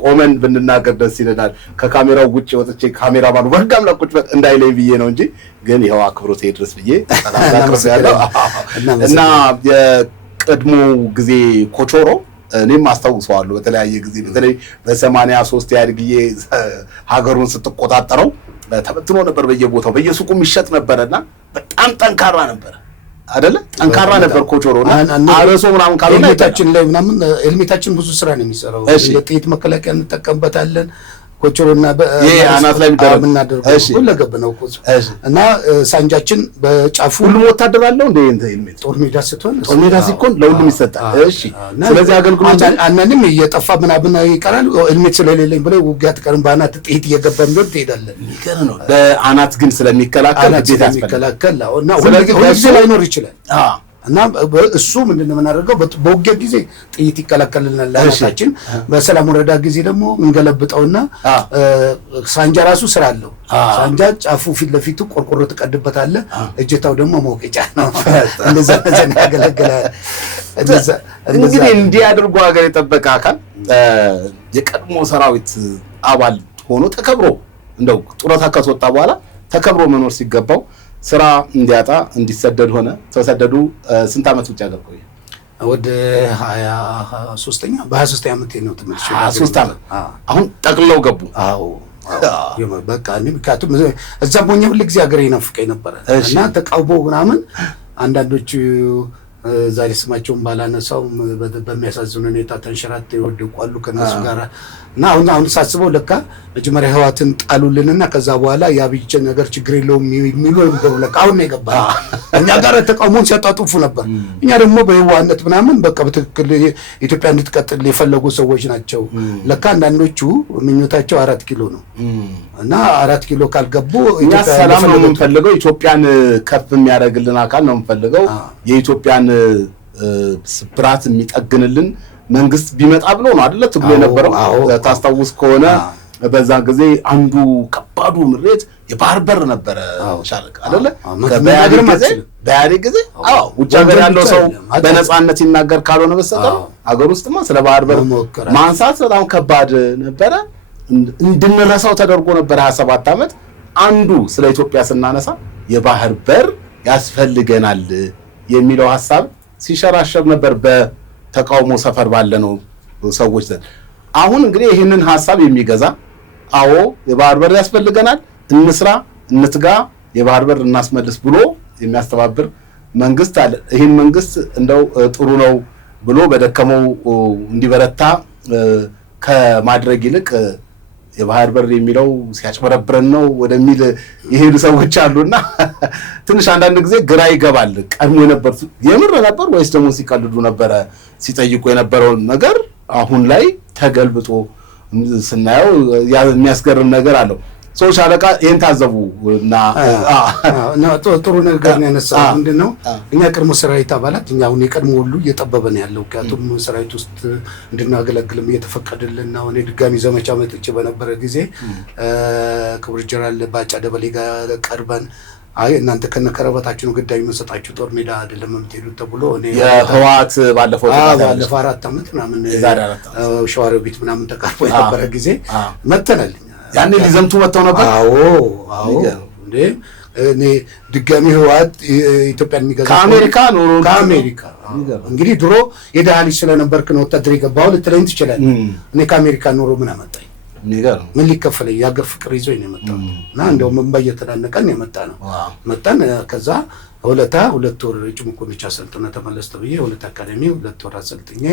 ቆመን ብንናገር ደስ ይለናል። ከካሜራው ውጭ ወጥቼ ካሜራ ባሉ በጋም ለቁጭ እንዳይለኝ ብዬ ነው እንጂ ግን ይኸው አክብሮት ይድረስ ብዬ ተናግሬያለሁ። እና የቀድሞ ጊዜ ኮቾሮ እኔም አስታውሰዋለሁ በተለያየ ጊዜ በተለይ በ83 ያድግዬ ሀገሩን ስትቆጣጠረው ተበትኖ ነበር በየቦታው በየሱቁ የሚሸጥ ነበርና በጣም ጠንካራ ነበር አይደለ? ጠንካራ ነበር ኮቾሮና አረሶ ምናምን ካልሆነ ሄልሜታችን ላይ ምናምን ሄልሜታችን ብዙ ስራ ነው የሚሰራው። ለጥይት መከላከያ እንጠቀምበታለን። ኮቾሮና አናት ላይ የምናደርገው ሁለገብ ነው እኮ እና ሳንጃችን በጫፉ ሁሉም ወታደር አለው እንደ ጦር ሜዳ ስትሆን ጦር ሜዳ ሲኮን ለሁሉም ይሰጣል። እሺ ስለዚህ አገልግሎት አንዳንድም እየጠፋ ምናምን ይቀራል። ሄልሜት ስለሌለኝ ብለው ውጊያ ትቀርም በአናት ጥይት እየገባ ቢሆን ትሄዳለህ። ይገርም ነው። በአናት ግን ስለሚከላከል ግዴታ ያስፈልጋል እና ሁሉ ላይኖር ይችላል። እና እሱ ምንድነው የምናደርገው በውጊያ ጊዜ ጥይት ይከላከልልናል ለራሳችን። በሰላም ወረዳ ጊዜ ደግሞ እንገለብጠውና ሳንጃ ራሱ ስራ አለው። ሳንጃ ጫፉ ፊት ለፊቱ ቆርቆሮ ተቀድበታለህ፣ እጀታው ደግሞ መውቀጫ ነው። እንደዛ ያገለግላል። እንግዲህ እንዲህ አድርጎ ሀገር የጠበቀ አካል የቀድሞ ሰራዊት አባል ሆኖ ተከብሮ እንደው ጡረታ ከተወጣ በኋላ ተከብሮ መኖር ሲገባው ስራ እንዲያጣ እንዲሰደድ ሆነ። ተሰደዱ። ስንት ዓመት ውጭ ሀገር ቆየ? ወደ 23 ዓመት ነው ተመልሼ 23 ዓመት። አሁን ጠቅልለው ገቡ። አዎ በቃ እኔ ምክንያቱም እዛም ሆኜ ሁሉ ጊዜ ሀገሬ ናፍቀኝ ነበረ እና ተቃውሞ ምናምን አንዳንዶቹ ዛሬ ስማቸውን ባላነሳው በሚያሳዝን ሁኔታ ተንሸራተው ይወድቁ አሉ ከነሱ ጋር እና አሁን ሳስበው ለካ መጀመሪያ ህዋትን ጣሉልንና ከዛ በኋላ ያብይቸ ነገር ችግር የለውም የሚሉ ነበር። ለካ አሁን ነው የገባ። እኛ ጋር ተቃውሞን ሲያጣጥፉ ነበር። እኛ ደግሞ በህዋነት ምናምን በቃ በትክክል ኢትዮጵያ እንድትቀጥል የፈለጉ ሰዎች ናቸው። ለካ አንዳንዶቹ ምኞታቸው 4 ኪሎ ነው እና 4 ኪሎ ካልገቡ እኛ ሰላም ነው የምንፈልገው፣ ኢትዮጵያን ከፍ የሚያደርግልን አካል ነው የምንፈልገው፣ የኢትዮጵያን ስብራት የሚጠግንልን መንግስት ቢመጣ ብሎ ነው አይደለ ትግሉ የነበረው። ታስታውስ ከሆነ በዛን ጊዜ አንዱ ከባዱ ምሬት የባህር በር ነበረ ሻለቃ አይደለ። በኢህአዴግ ጊዜ ውጭ ሀገር ያለው ሰው በነፃነት ይናገር ካልሆነ በስተቀር ሀገር ውስጥማ ስለ ባህር በር ማንሳት በጣም ከባድ ነበረ። እንድንረሳው ተደርጎ ነበር 27 ዓመት። አንዱ ስለ ኢትዮጵያ ስናነሳ የባህር በር ያስፈልገናል የሚለው ሐሳብ ሲሸራሸር ነበር በተቃውሞ ሰፈር ባለነው ሰዎች ዘንድ። አሁን እንግዲህ ይህንን ሐሳብ የሚገዛ አዎ የባህር በር ያስፈልገናል፣ እንስራ፣ እንትጋ፣ የባህር በር እናስመልስ ብሎ የሚያስተባብር መንግስት አለ። ይህን መንግስት እንደው ጥሩ ነው ብሎ በደከመው እንዲበረታ ከማድረግ ይልቅ የባህር በር የሚለው ሲያጭበረብረን ነው ወደሚል የሄዱ ሰዎች አሉና ትንሽ አንዳንድ ጊዜ ግራ ይገባል። ቀድሞ የነበሩት የምር ነበር ወይስ ደግሞ ሲቀልዱ ነበረ ሲጠይቁ የነበረው ነገር አሁን ላይ ተገልብጦ ስናየው የሚያስገርም ነገር አለው። ሰዎች ሻለቃ ይሄን ታዘቡ እና ጥሩ ነገር ነው ያነሳው። ምንድነው እኛ ቀድሞ ሰራዊት አባላት እኛ አሁን የቀድሞ ሁሉ እየጠበበን ያለው ምክንያቱም ሰራዊት ውስጥ እንድናገለግልም እየተፈቀደልን ነው። እኔ ድጋሚ ዘመቻ መጥቼ በነበረ ጊዜ ክቡር ጀነራል ባጫ ደበሌ ጋር ቀርበን አይ እናንተ ከነከረበታችሁ ነው ግዳይ መሰጣችሁ ጦር ሜዳ አይደለም የምትሄዱት ተብሎ እኔ የህዋት ባለፈው 4 ዓመት ምናምን ሸዋሮቢት ምናምን ተቃርቦ የነበረ ጊዜ መተናል። ያኔ ሊዘምቱ መጥተው ነበር። አዎ እንዴ እኔ ድጋሚ ህዋት ኢትዮጵያን የሚገዛ ከአሜሪካ ኖሮ ከአሜሪካ እንግዲህ ድሮ የደሃ ልጅ ስለነበርክ ነው ወታደር የገባው ልትለኝ ትችላለህ። እኔ ከአሜሪካ ኖሮ ምን አመጣኝ? ምን ሊከፈለኝ? የሀገር ፍቅር ይዞኝ ነው የመጣው እና እንደውም እንባ እየተናነቀን የመጣ ነው። መጣን ከዛ ሁለት ወር እጩ መኮንኖች አሰልጥነ ተመለስ ተብዬ ሁለት አካዳሚ 2 ወር አሰልጥኜ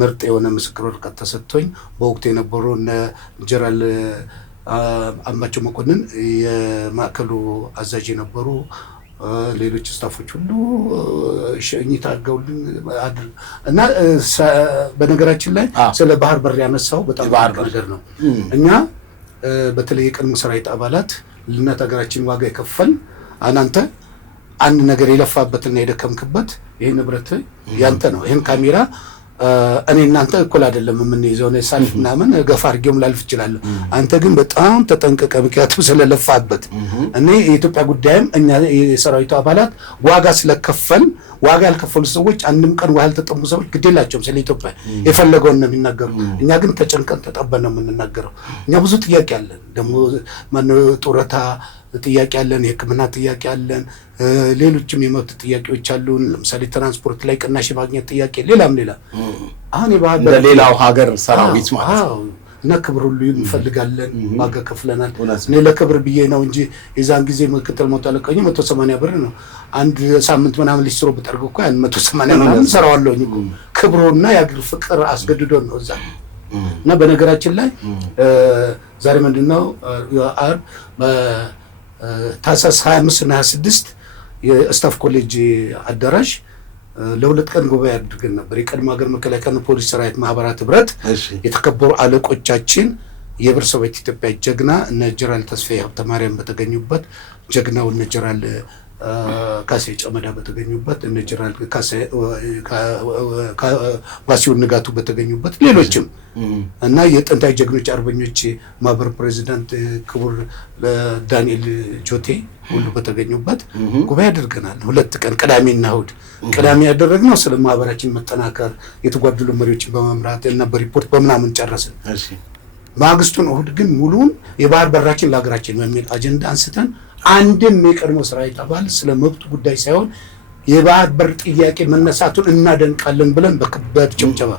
ምርጥ የሆነ ምስክር ወረቀት ተሰጥቶኝ በወቅቱ የነበሩ እነ ጀነራል አምባቸው መኮንን የማዕከሉ አዛዥ የነበሩ ሌሎች ስታፎች ሁሉ ሸኝታ አድርገውልን እና በነገራችን ላይ ስለ ባህር በር ያነሳው በጣም ነገር ነው። እኛ በተለይ የቀድሞ ሰራዊት አባላት ለእናት ሀገራችን ዋጋ የከፈል አንተ አንድ ነገር የለፋበትና የደከምክበት ይሄ ንብረት ያንተ ነው። ይሄን ካሜራ እኔ እናንተ እኩል አይደለም የምንይዘው ነው ሳልፍ ምናምን ገፋ አድርጌውም ላልፍ እችላለሁ። አንተ ግን በጣም ተጠንቀቀ ምክንያቱም ስለለፋበት እኔ የኢትዮጵያ ጉዳይም እኛ የሰራዊቱ አባላት ዋጋ ስለከፈል ዋጋ ያልከፈሉ ሰዎች አንድም ቀን ዋህል ተጠሙ ሰዎች ግዴላቸውም ስለ ኢትዮጵያ የፈለገውን ነው የሚናገሩ። እኛ ግን ተጨንቀን ተጠበን ነው የምንናገረው። እኛ ብዙ ጥያቄ አለን፣ ደግሞ ማነው ጡረታ ጥያቄ አለን፣ የሕክምና ጥያቄ አለን፣ ሌሎችም የመብት ጥያቄዎች አሉን። ለምሳሌ ትራንስፖርት ላይ ቅናሽ ማግኘት ጥያቄ፣ ሌላም አሁን የባህር ሌላው ሀገር ሰራዊት ማለት ነው እና ክብር ሁሉ እንፈልጋለን። ዋጋ ከፍለናል። እኔ ለክብር ብዬ ነው እንጂ የዛን ጊዜ ምክትል ሞት አለቀኝ 180 ብር ነው አንድ ሳምንት ምናምን ሊስሮ ብጠርግ እኮ ያን 180 ምናምን ሰራዋለሁኝ እኮ ክብሩና የአገር ፍቅር አስገድዶን ነው እዛ እና በነገራችን ላይ ዛሬ ምንድነው ዓርብ ታህሳስ 25 እና 26 የስታፍ ኮሌጅ አዳራሽ ለሁለት ቀን ጉባኤ አድርገን ነበር። የቀድሞ ሀገር መከላከያና ፖሊስ ሰራዊት ማህበራት ህብረት የተከበሩ አለቆቻችን የብር ሰራዊት ኢትዮጵያ ጀግና እነ ጀነራል ተስፋዬ ሀብተማርያም በተገኙበት፣ ጀግናው እነ ጀነራል ካሴ ጨመዳ በተገኙበት፣ እነ ጀነራል ዋሲሁን ንጋቱ በተገኙበት፣ ሌሎችም እና የጥንታዊ ጀግኖች አርበኞች ማህበር ፕሬዚዳንት ክቡር ዳንኤል ጆቴ ሁሉ በተገኙበት ጉባኤ አድርገናል። ሁለት ቀን ቅዳሜና እሑድ። ቅዳሜ ያደረግነው ስለ ማህበራችን መጠናከር የተጓደሉ መሪዎችን በመምራት እና በሪፖርት በምናምን ጨረስን። ማግስቱን እሑድ ግን ሙሉውን የባህር በራችን ለሀገራችን በሚል አጀንዳ አንስተን አንድም የቀድሞ ሰራዊት አባል ስለ መብቱ ጉዳይ ሳይሆን የባህር በር ጥያቄ መነሳቱን እናደንቃለን ብለን በከባድ ጭብጨባ፣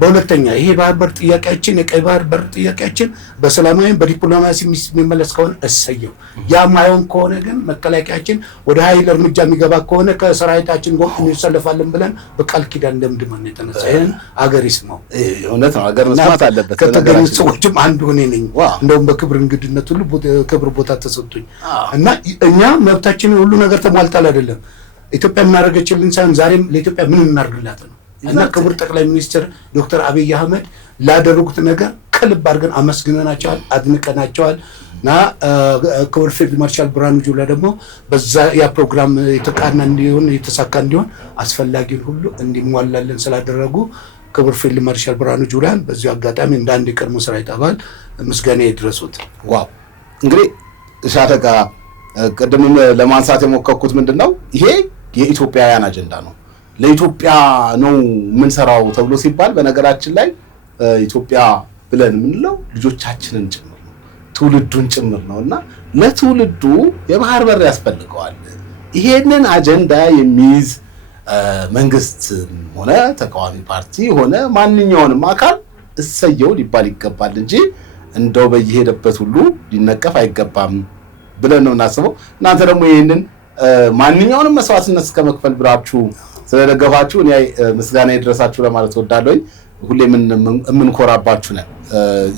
በሁለተኛ ይሄ ባህር በር ጥያቄያችን የቀይ ባህር በር ጥያቄያችን በሰላማዊ በዲፕሎማሲ የሚመለስ ከሆነ እሰየው፣ ያ ማይሆን ከሆነ ግን መከላከያችን ወደ ኃይል እርምጃ የሚገባ ከሆነ ከሰራዊታችን ጎን እንሰለፋለን ብለን በቃል ኪዳን እንደምድመን የተነሳ ይሄን አገር ይስማው። እውነት ነው፣ አገር መስማት አለበት። ከተገኙት ሰዎችም አንዱ እኔ ነኝ። እንደውም በክብር እንግድነት ሁሉ ክብር ቦታ ተሰጥቶኝ እና እኛ መብታችን ሁሉ ነገር ተሟልቷል አይደለም። ኢትዮጵያ የምናደርገችልን ሳይሆን ዛሬም ለኢትዮጵያ ምን እናደርግላት ነው። እና ክቡር ጠቅላይ ሚኒስትር ዶክተር አብይ አህመድ ላደረጉት ነገር ከልብ አድርገን አመስግነናቸዋል፣ አድንቀናቸዋል። እና ክቡር ፊልድ ማርሻል ብርሃኑ ጁላ ደግሞ በዛ ያ ፕሮግራም የተቃና እንዲሆን የተሳካ እንዲሆን አስፈላጊውን ሁሉ እንዲሟላልን ስላደረጉ ክቡር ፊልድ ማርሻል ብርሃኑ ጁላን በዚህ አጋጣሚ እንደ አንድ የቀድሞ ሰራዊት አባል ምስጋና ይድረሱት። ዋው እንግዲህ ሻለቃ ቅድምም ለማንሳት የሞከርኩት ምንድነው ይሄ የኢትዮጵያውያን አጀንዳ ነው። ለኢትዮጵያ ነው የምንሰራው ተብሎ ሲባል በነገራችን ላይ ኢትዮጵያ ብለን የምንለው ልጆቻችንን ጭምር ነው፣ ትውልዱን ጭምር ነው እና ለትውልዱ የባህር በር ያስፈልገዋል። ይሄንን አጀንዳ የሚይዝ መንግስት ሆነ ተቃዋሚ ፓርቲ ሆነ ማንኛውንም አካል እሰየው ሊባል ይገባል እንጂ እንደው በየሄደበት ሁሉ ሊነቀፍ አይገባም ብለን ነው እናስበው። እናንተ ደግሞ ይሄንን ማንኛውንም መስዋዕትነት እስከመክፈል ብላችሁ ስለደገፋችሁ እኔ ምስጋና ይድረሳችሁ ለማለት እወዳለሁ። ሁሌ የምንኮራባችሁ ነን።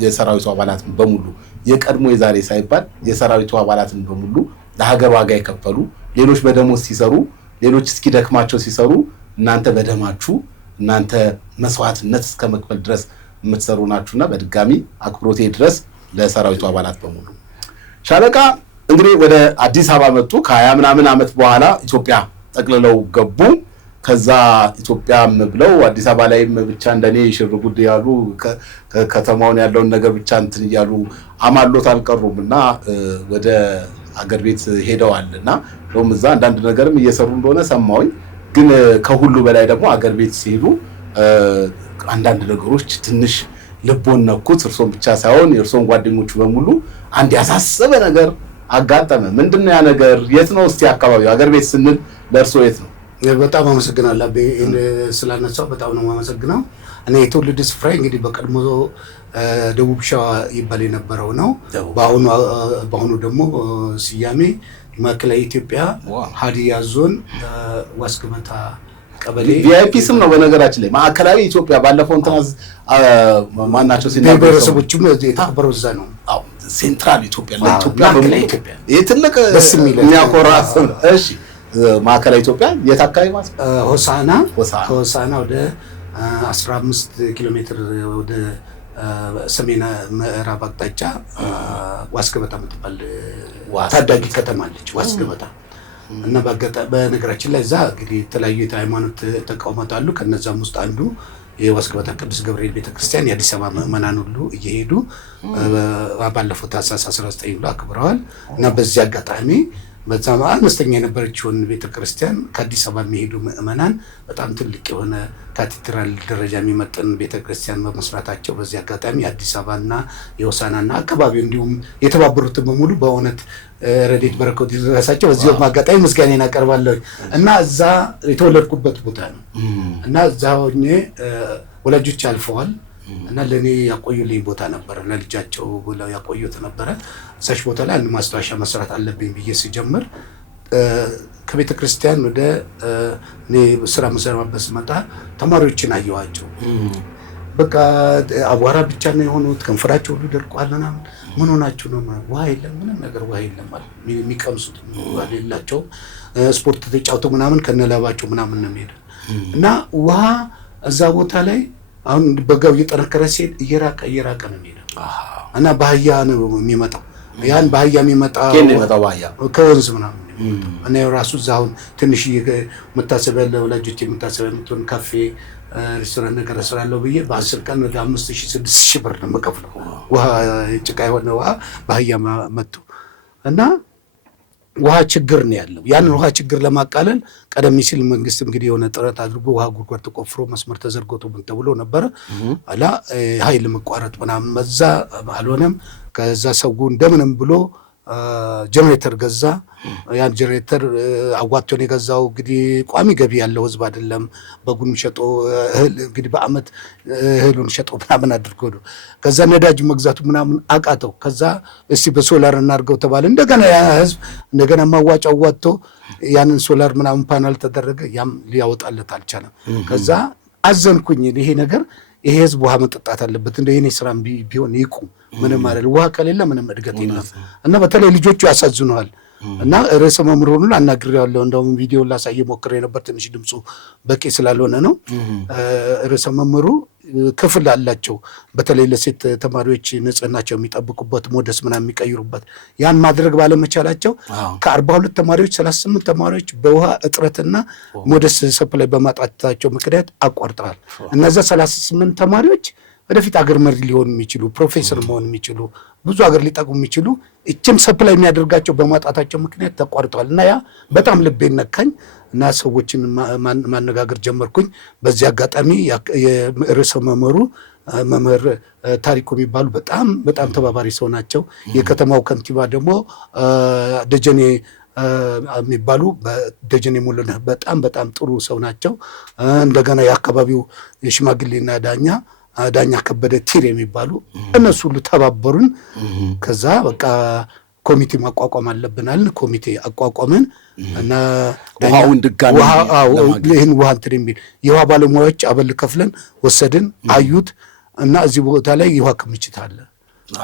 የሰራዊቱ አባላት በሙሉ የቀድሞ የዛሬ ሳይባል የሰራዊቱ አባላትን በሙሉ ለሀገር ዋጋ የከፈሉ ሌሎች በደሞዝ ሲሰሩ ሌሎች እስኪደክማቸው ሲሰሩ እናንተ በደማችሁ እናንተ መስዋዕትነት እስከመክፈል ድረስ የምትሰሩ ናችሁና በድጋሚ አክብሮቴ ድረስ ለሰራዊቱ አባላት በሙሉ። ሻለቃ እንግዲህ ወደ አዲስ አበባ መጡ። ከ20 ምናምን ዓመት በኋላ ኢትዮጵያ ጠቅልለው ገቡ። ከዛ ኢትዮጵያም ብለው አዲስ አበባ ላይም ብቻ እንደኔ ሽር ጉድ ያሉ ከተማውን ያለውን ነገር ብቻ እንትን እያሉ አማሎት አልቀሩምና ወደ አገር ቤት ሄደዋልና እንደውም እዛ አንዳንድ ነገርም እየሰሩ እንደሆነ ሰማሁኝ። ግን ከሁሉ በላይ ደግሞ አገር ቤት ሲሄዱ አንዳንድ ነገሮች ትንሽ ልቦን ነኩት። እርሶን ብቻ ሳይሆን የእርሶን ጓደኞቹ በሙሉ አንድ ያሳሰበ ነገር አጋጠመ። ምንድነው ያ ነገር? የት ነው እስቲ አካባቢው? አገር ቤት ስንል ለእርሶ የት ነው? በጣም አመሰግናለሁ አቤ ስላነሳው፣ በጣም ነው የማመሰግነው። እኔ የትውልድ ስፍራ እንግዲህ በቀድሞ ደቡብ ሸዋ ይባል የነበረው ነው። በአሁኑ ደግሞ ስያሜ ማዕከላዊ ኢትዮጵያ ሀዲያ ዞን ዋስገበታ ቀበሌ ቪአይፒ ስም ነው። በነገራችን ላይ ማዕከላዊ ኢትዮጵያ ባለፈው እንትናዝ ማናቸው ብሔረሰቦችም የተከበረው እዛ ነው። አዎ ሴንትራል ኢትዮጵያ ለኢትዮጵያ በኢትዮጵያ ይሄ ትልቅ የሚያኮራ ስም። እሺ ማዕከላዊ ኢትዮጵያ የት አካባቢ ማለት ሆሳና ከሆሳና ወደ 15 ኪሎ ሜትር ወደ ሰሜን ምዕራብ አቅጣጫ ዋስገበታ የምትባል ታዳጊ ከተማ አለች ዋስገበታ። እና በነገራችን ላይ እዛ እንግዲህ የተለያዩ የሃይማኖት ተቋማት አሉ። ከነዛም ውስጥ አንዱ የዋስገበታ ቅዱስ ገብርኤል ቤተክርስቲያን የአዲስ አበባ ምዕመናን ሁሉ እየሄዱ ባለፈው ታህሳስ 19 ብሎ አክብረዋል። እና በዚህ አጋጣሚ በዛ አነስተኛ የነበረችውን ቤተክርስቲያን ከአዲስ አበባ የሚሄዱ ምዕመናን በጣም ትልቅ የሆነ ካቴድራል ደረጃ የሚመጥን ቤተክርስቲያን በመስራታቸው በዚህ አጋጣሚ የአዲስ አበባና የሆሳናና አካባቢው እንዲሁም የተባበሩትን በሙሉ በእውነት ረድኤት በረከት ይድረሳቸው። በዚህ አጋጣሚ ምስጋናዬን አቀርባለሁ። እና እዛ የተወለድኩበት ቦታ ነው። እና እዛ ሆኜ ወላጆች አልፈዋል እና ለኔ ያቆዩልኝ ቦታ ነበር፣ ለልጃቸው ብለው ያቆዩት ነበረ። እዛች ቦታ ላይ አንድ ማስታወሻ መስራት አለብኝ ብዬ ሲጀምር ከቤተ ክርስቲያን ወደ እኔ ስራ መሰራበት ስመጣ ተማሪዎችን አየኋቸው። በቃ አቧራ ብቻ ነው የሆኑት። ከንፈራቸው ሁሉ ደርቋል ምናምን። ምን ሆናችሁ ነው? ውሃ የለም፣ ምንም ነገር ውሃ የለም ማለት የሚቀምሱት ውሃ የላቸው። ስፖርት ተጫውተው ምናምን ከነላባቸው ምናምን ነው የሚሄዱ እና ውሃ እዛ ቦታ ላይ አሁን በጋው እየጠነከረ ሲሄድ እየራቀ ነው የሚሄደው እና ባህያ ነው የሚመጣው። ያን ባህያ የሚመጣው ከወንዝ ምናምን እና ራሱ እዛው ትንሽ መታሰቢያ ለወላጆች የምታሰቢያ የምትሆን ካፌ ሬስቶራንት ነገር እሰራለሁ ብዬ በ10 ቀን ወደ 5000 6000 ብር ነው የምከፍለው። ውሃ ጭቃ የሆነ ውሃ ባህያ መጥቶ እና ውሃ ችግር ነው ያለው። ያንን ውሃ ችግር ለማቃለል ቀደም ሲል መንግስት እንግዲህ የሆነ ጥረት አድርጎ ውሃ ጉድጓድ ተቆፍሮ መስመር ተዘርግቶ ምን ተብሎ ነበረ አላ ኃይል መቋረጥ ምናምን መዛ አልሆነም። ከዛ ሰው እንደምንም ብሎ ጀነሬተር ገዛ። ያን ጀነሬተር አዋጥቶን የገዛው እንግዲህ ቋሚ ገቢ ያለው ህዝብ አይደለም። በጉን ሸጦ እህል እንግዲህ በአመት እህሉን ሸጦ ምናምን አድርጎ ነው። ከዛ ነዳጅ መግዛቱ ምናምን አቃተው። ከዛ እስቲ በሶላር እናድርገው ተባለ። እንደገና ያ ህዝብ እንደገና ማዋጫው ወጥቶ ያንን ሶላር ምናምን ፓናል ተደረገ። ያም ሊያወጣለት አልቻለም። ከዛ አዘንኩኝ። ይሄ ነገር ይሄ ህዝብ ውሃ መጠጣት አለበት። እንደ የኔ ስራም ቢሆን ይቁም። ምንም አይደል። ውሃ ከሌለ ምንም እድገት የለም እና በተለይ ልጆቹ ያሳዝነዋል። እና ርዕሰ መምህሩን አናግሬዋለሁ። እንደውም ቪዲዮ ላሳየ ሞክሬ ነበር። ትንሽ ድምፁ በቂ ስላልሆነ ነው። ርዕሰ መምህሩ ክፍል አላቸው። በተለይ ለሴት ተማሪዎች ንጽህናቸው የሚጠብቁበት ሞደስ ምናምን የሚቀይሩበት ያን ማድረግ ባለመቻላቸው ከ42 ተማሪዎች 38 ተማሪዎች በውሃ እጥረትና ሞደስ ሰፕላይ በማጣታቸው ምክንያት አቋርጠዋል። እነዛ 38 ተማሪዎች ወደፊት አገር መሪ ሊሆኑ የሚችሉ ፕሮፌሰር መሆን የሚችሉ ብዙ አገር ሊጠቅሙ የሚችሉ እችም ሰፕላይ የሚያደርጋቸው በማጣታቸው ምክንያት ተቋርጠዋል። እና ያ በጣም ልቤን ነካኝ እና ሰዎችን ማነጋገር ጀመርኩኝ። በዚህ አጋጣሚ የርዕሰ መምህሩ መምህር ታሪኩ የሚባሉ በጣም ተባባሪ ሰው ናቸው። የከተማው ከንቲባ ደግሞ ደጀኔ የሚባሉ ደጀኔ ሙሉነህ በጣም ጥሩ ሰው ናቸው። እንደገና የአካባቢው የሽማግሌና ዳኛ ከበደ ቲር የሚባሉ እነሱ ሁሉ ተባበሩን። ከዛ በቃ ኮሚቴ ማቋቋም አለብናል። ኮሚቴ አቋቋምን እና ውሃውን ድጋሚ ይህን ውሃ እንትን የሚል የውሃ ባለሙያዎች አበል ከፍለን ወሰድን፣ አዩት እና እዚህ ቦታ ላይ የውሃ ክምችት አለ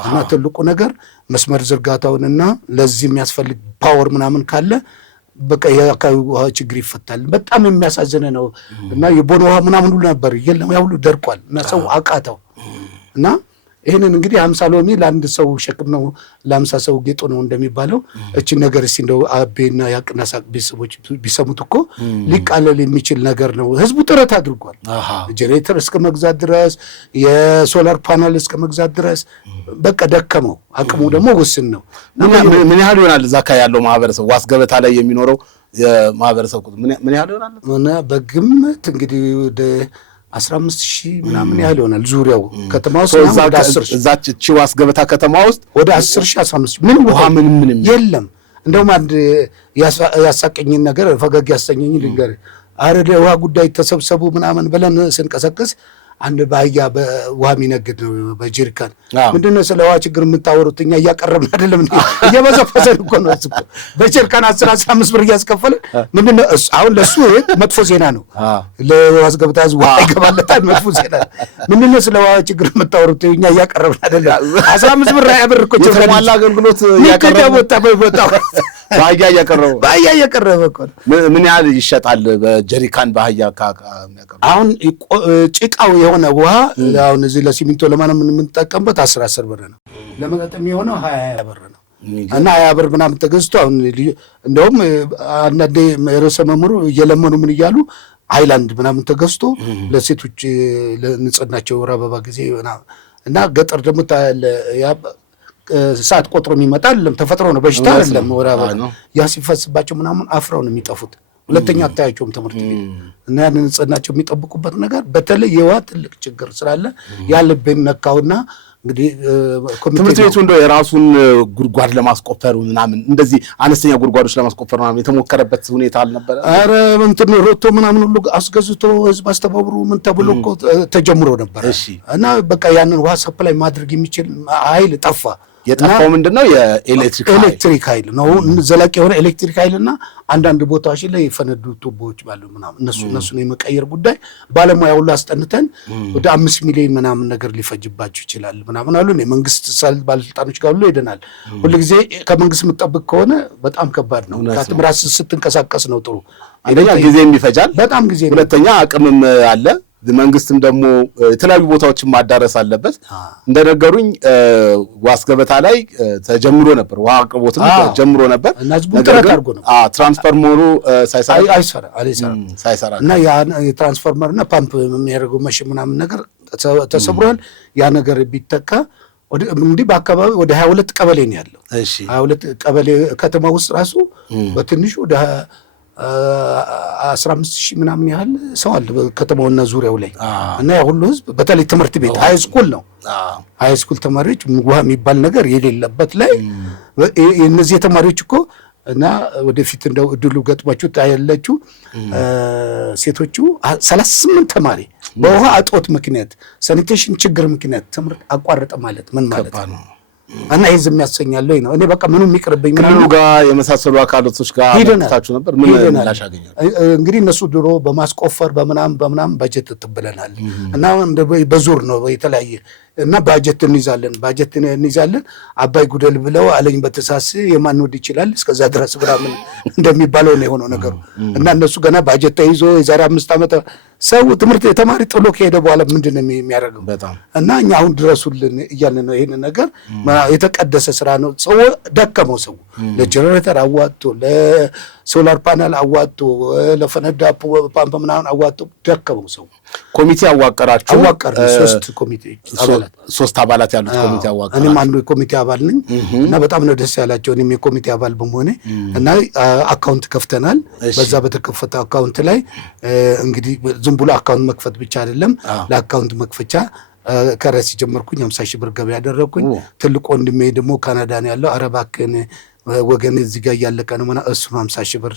እና ትልቁ ነገር መስመር ዝርጋታውንና ለዚህ የሚያስፈልግ ፓወር ምናምን ካለ በቃ የአካባቢ ውሃ ችግር ይፈታል። በጣም የሚያሳዝነ ነው እና የቦኖ ውሃ ምናምን ሁሉ ነበር የለም፣ ያ ሁሉ ደርቋል እና ሰው አቃተው እና ይህንን እንግዲህ 50 ሎሚ ለአንድ ሰው ሸክም ነው፣ ለ50 ሰው ጌጡ ነው እንደሚባለው እችን ነገር እስቲ እንደው አቤና ያቅናሳቅ ቤተሰቦች ቢሰሙት እኮ ሊቃለል የሚችል ነገር ነው። ህዝቡ ጥረት አድርጓል። ጄኔሬተር እስከ መግዛት ድረስ፣ የሶላር ፓናል እስከ መግዛት ድረስ በቃ ደከመው። አቅሙ ደግሞ ውስን ነው። ምን ያህል ይሆናል እዛ አካባቢ ያለው ማህበረሰብ ዋስ ገበታ ላይ የሚኖረው የማህበረሰብ ቁጥር ምን ያህል ይሆናል? በግምት እንግዲህ ወደ 15000 ምናምን ያህል ይሆናል። ዙሪያው ከተማ ውስጥ ወደ 10 እዛች ዋስ ገበታ ከተማ ውስጥ ወደ 10000 15000 ምን ውሃ ምንም የለም። እንደውም አንድ ያሳቀኝን ነገር ፈገግ ያሰኘኝ ልንገር። አረደ ውሃ ጉዳይ ተሰብሰቡ ምናምን ብለን ስንቀሰቅስ አንድ ባህያ በውሃ የሚነግድ ነው በጀሪካን። ምንድነው ስለ ውሃ ችግር የምታወሩት? እኛ እያቀረብን አይደለም እንዴ? እየበዘፈሰን እኮ ነው እሱ በጀሪካን 10-15 ብር እያስከፈለ ምንድነው? አሁን ለሱ መጥፎ ዜና ነው። ለዋስ ገበታ ውሃ ይገባለታል፣ መጥፎ ዜና። ምንድነው ስለ ውሃ ችግር የምታወሩት? እኛ እያቀረብን አይደለም። 15 ብር 20 ብር እኮ የተሟላ አገልግሎት ባህያ እያቀረበ እኮ። ምን ያህል ይሸጣል በጀሪካን ባህያ? አሁን ጭቃው የሆነ ውሃ አሁን እዚህ ለሲሚንቶ ለማንም የምንጠቀምበት 10 ብር ነው። ለመጠጥ የሚሆነው 20 ብር ነው እና 20 ብር ምናምን ተገዝቶ አሁን እንደውም አንዳንዴ ርዕሰ መምህሩ እየለመኑ ምን እያሉ ሃይላንድ ምናምን ተገዝቶ ለሴቶች ለንጽህናቸው ወር አበባ ጊዜ እና ገጠር ደግሞ ሰዓት ቆጥሮ የሚመጣ አይደለም፣ ተፈጥሮ ነው፣ በሽታ አይደለም። ወር አበባ ያ ሲፈስባቸው ምናምን አፍረው ነው የሚጠፉት። ሁለተኛ አታያቸውም ትምህርት ቤት እና ያንን ንጽህናቸው የሚጠብቁበት ነገር በተለይ የውሃ ትልቅ ችግር ስላለ ያለብን ነካውና እንግዲህ ትምህርት ቤቱ እንደው የራሱን ጉድጓድ ለማስቆፈር ምናምን እንደዚህ አነስተኛ ጉድጓዶች ለማስቆፈር ምናምን የተሞከረበት ሁኔታ አልነበረ? ኧረ እንትን ሮቶ ምናምን ሁሉ አስገዝቶ ህዝብ አስተባብሮ ምን ተብሎ እኮ ተጀምሮ ነበር እና በቃ ያንን ውሃ ሰፕላይ ማድረግ የሚችል ኃይል ጠፋ። የጠፋው ምንድነው የኤሌክትሪክ ኃይል ነው። ዘላቂ የሆነ ኤሌክትሪክ ኃይልና አንዳንድ ቦታዎች ላይ የፈነዱ ቱቦዎች ባሉ ምናምን እነሱን የመቀየር ጉዳይ ባለሙያ ሁሉ አስጠንተን ወደ 5 ሚሊዮን ምናምን ነገር ሊፈጅባቸው ይችላል ምናምን አሉ። የመንግስት ባለስልጣኖች ጋር ሁሉ ሄደናል። ሁልጊዜ ከመንግስት የምትጠብቅ ከሆነ በጣም ከባድ ነው። ምክንያቱም ራስህ ስትንቀሳቀስ ነው ጥሩ። አንደኛ ጊዜም ይፈጃል፣ በጣም ጊዜ፣ ሁለተኛ አቅምም አለ። መንግስትም ደግሞ የተለያዩ ቦታዎችን ማዳረስ አለበት። እንደነገሩኝ ዋስገበታ ላይ ተጀምሮ ነበር፣ ውሃ አቅርቦትም ተጀምሮ ነበር። ትራንስፎርመሩ ሳይሰራ እና ያ የትራንስፎርመር እና ፓምፕ የሚያደርገው መሽን ምናምን ነገር ተሰብሯል። ያ ነገር ቢተካ እንግዲህ በአካባቢ ወደ 22 ቀበሌ ነው ያለው። 22 ቀበሌ ከተማ ውስጥ ራሱ በትንሹ ወደ 15,000 ምናምን ያህል ሰው አለ ከተማውና ዙሪያው ላይ እና ያ ሁሉ ህዝብ በተለይ ትምህርት ቤት ሃይስኩል ነው። ሃይስኩል ተማሪዎች ውሃ የሚባል ነገር የሌለበት ላይ እነዚህ ተማሪዎች እኮ እና ወደፊት እንደው እድሉ ገጥሟችሁ ታያላችሁ። ሴቶቹ 38 ተማሪ በውሃ እጦት ምክንያት ሳኒቴሽን ችግር ምክንያት ትምህርት አቋረጠ ማለት ምን ማለት ነው? እና ይሄ ዝም ያሰኛል ነው። እኔ በቃ ምንም ይቅርብኝ ክልሉ ጋር የመሳሰሉ አካላቶች ጋር ታችሁ ነበር። ምን ላሽ አገኘው? እንግዲህ እነሱ ድሮ በማስቆፈር በምናም በጀት ተብለናል እና በዙር ነው የተለያየ እና ባጀት እንይዛለን አባይ ጉደል ብለው አለኝ በተሳስ የማንወድ ይችላል እስከዛ ድረስ ብራምን እንደሚባለው ነው የሆነው ነገሩ። እና እነሱ ገና ባጀት ተይዞ የዛሬ 5 ዓመት ሰው ትምህርት የተማሪ ጥሎ ከሄደ በኋላ ምንድነው የሚያደርገው? እና እኛ አሁን ድረሱልን እያልን ነው። ይሄን ነገር የተቀደሰ ስራ ነው። ሰው ደከመው። ሰው ለጀነሬተር አዋጥቶ ለሶላር ፓናል አዋጥቶ ለፈነዳ ፓምፕ ምናምን አዋጥቶ ደከመው ሰው። ኮሚቴ አዋቀራችሁ? 3 አባላት ያሉት ኮሚቴ አዋቀራችሁ? እኔም አንዱ የኮሚቴ አባል ነኝ እና በጣም ነው ደስ ያላቸው። እኔም የኮሚቴ አባል በመሆኔ እና አካውንት ከፍተናል። በዛ በተከፈተ አካውንት ላይ እንግዲህ ዝም ብሎ አካውንት መክፈት ብቻ አይደለም፣ ለአካውንት መክፈቻ ከራሴ ጀመርኩኝ። 50,000 ብር ገቢ ያደረኩኝ። ትልቁ ወንድሜ ደግሞ ካናዳ ነው ያለው። አረባክን ወገን እዚህ ጋር እያለቀ ነው ማለት እሱ 50,000 ብር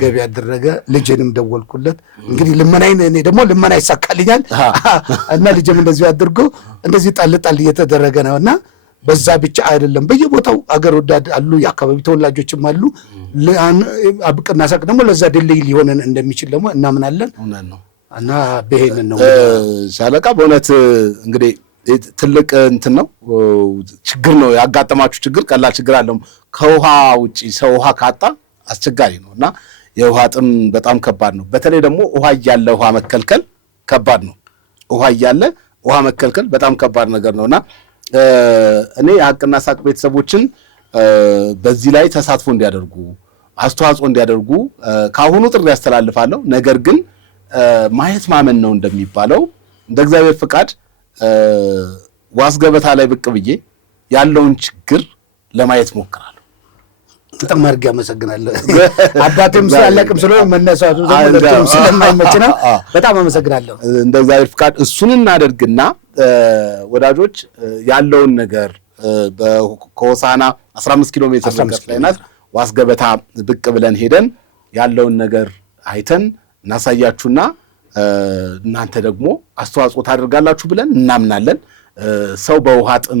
ገቢ ያደረገ። ልጄንም ደወልኩለት። እንግዲህ ልመናዬን እኔ ደግሞ ልመና ይሳካልኛል እና ልጄም እንደዚህ አድርጎ እንደዚህ ጣል እየተደረገ ነውና በዛ ብቻ አይደለም፣ በየቦታው አገር ወዳድ አሉ፣ የአካባቢ ተወላጆችም አሉ። አብቅና ሳቅ ደግሞ ለዛ ድልድይ ሊሆነን እንደሚችል ደግሞ እናምናለን እና በሄንን ነው ሻለቃ። በእውነት እንግዲህ ትልቅ እንትን ነው ችግር ነው ያጋጠማችሁ። ችግር ቀላል ችግር አለው። ከውሃ ውጪ ሰው ውሃ ካጣ አስቸጋሪ ነው እና የውሃ ጥም በጣም ከባድ ነው። በተለይ ደግሞ ውሃ እያለ ውሃ መከልከል ከባድ ነው። ውሃ እያለ ውሃ መከልከል በጣም ከባድ ነገር ነውና እኔ የሀቅና ሳቅ ቤተሰቦችን በዚህ ላይ ተሳትፎ እንዲያደርጉ አስተዋጽኦ እንዲያደርጉ ካሁኑ ጥሪ ያስተላልፋለሁ። ነገር ግን ማየት ማመን ነው እንደሚባለው እንደ እግዚአብሔር ፍቃድ ዋስገበታ ላይ ብቅ ብዬ ያለውን ችግር ለማየት ሞክራለሁ። በጣም አድርጌ አመሰግናለሁ። አባቴም ስላለቅም ስለሆነ መነሳቱ ደግሞ ስለማይመች ነው። በጣም አመሰግናለሁ። እንደ እግዚአብሔር ፍቃድ እሱን እናደርግና ወዳጆች ያለውን ነገር ከሆሳና 15 ኪሎ ሜትር ርቀት ላይ ናት ዋስገበታ ብቅ ብለን ሄደን ያለውን ነገር አይተን እናሳያችሁና እናንተ ደግሞ አስተዋጽኦ ታደርጋላችሁ ብለን እናምናለን። ሰው በውሃ ጥም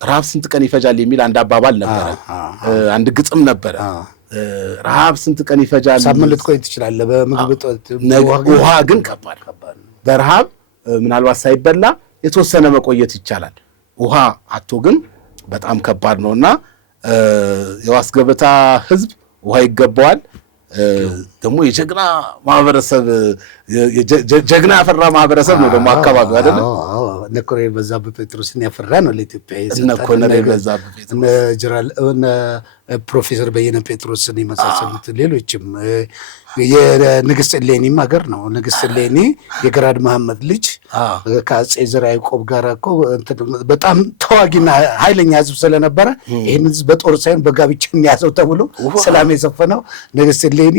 ረሃብ ስንት ቀን ይፈጃል የሚል አንድ አባባል ነበረ፣ አንድ ግጥም ነበረ። ረሃብ ስንት ቀን ይፈጃል፣ ሳምንት ልትቆይ ትችላለህ በምግብ ውሃ ግን ከባድ በረሃብ ምናልባት ሳይበላ የተወሰነ መቆየት ይቻላል። ውሃ አቶ ግን በጣም ከባድ ነውና የዋስገበታ ህዝብ ውሃ ይገባዋል። ደግሞ የጀግና ማህበረሰብ ጀግና ያፈራ ማህበረሰብ ነው ደግሞ አካባቢው አይደል? እነ ኮሎኔል በዛብህ ጴጥሮስን ያፈራ ነው ለኢትዮጵያ። እነ ኮሎኔል በዛብህ ጴጥሮስ እነ ፕሮፌሰር በየነ ጴጥሮስን የመሳሰሉት ሌሎችም የንግስት እሌኒም ሀገር ነው። ንግስት እሌኒ የገራድ መሐመድ ልጅ ከአጼ ዘርዓ ያዕቆብ ጋር እኮ በጣም ተዋጊና ኃይለኛ ህዝብ ስለነበረ ይህን ህዝብ በጦር ሳይሆን በጋብቻ ያዘው ተብሎ ሰላም የሰፈነው ንግስት እሌኒ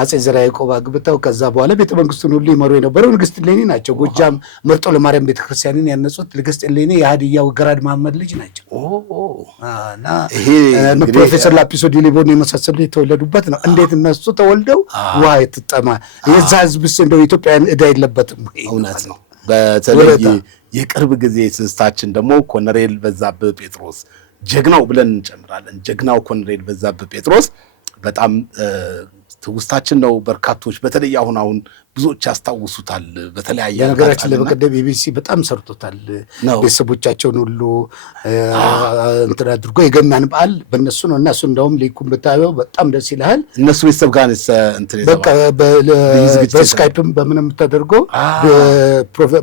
አጼ ዘርዓ ያዕቆብ አግብተው ከዛ በኋላ ቤተ መንግስቱን ሁሉ ይመሩ የነበረው ንግስት እሌኒ ናቸው። ጎጃም መርጦ ለማርያም ቤተክርስቲያንን ያነጹት ንግስት እሌኒ የሀዲያው ገራድ መሐመድ ልጅ ናቸው። እና ፕሮፌሰር ላጲሶ ዲሊቦን የመሳሰሉ የተወለዱበት ነው። እንዴት እነሱ ተወልደው ውሃ የትጠማ የዛ ህዝብስ እንደው ኢትዮጵያን ዕዳ የለበትም? እውነት ነው። በተለይ የቅርብ ጊዜ ትዝታችን ደግሞ ኮሎኔል በዛብህ ጴጥሮስ ጀግናው ብለን እንጨምራለን። ጀግናው ኮሎኔል በዛብህ ጴጥሮስ በጣም ትውስታችን ነው። በርካቶች በተለይ አሁን ብዙዎች ያስታውሱታል። በተለያየ ነገራችን ለበቀደም ቢቢሲ በጣም ሰርቶታል። ቤተሰቦቻቸውን ሁሉ እንትን አድርጎ የገናን በዓል በእነሱ ነው እና እሱ እንደውም ሊኩን ብታየው በጣም ደስ ይልሃል። እነሱ ቤተሰብ ጋር እንትን በቃ በስካይፕም በምንም ተደርጎ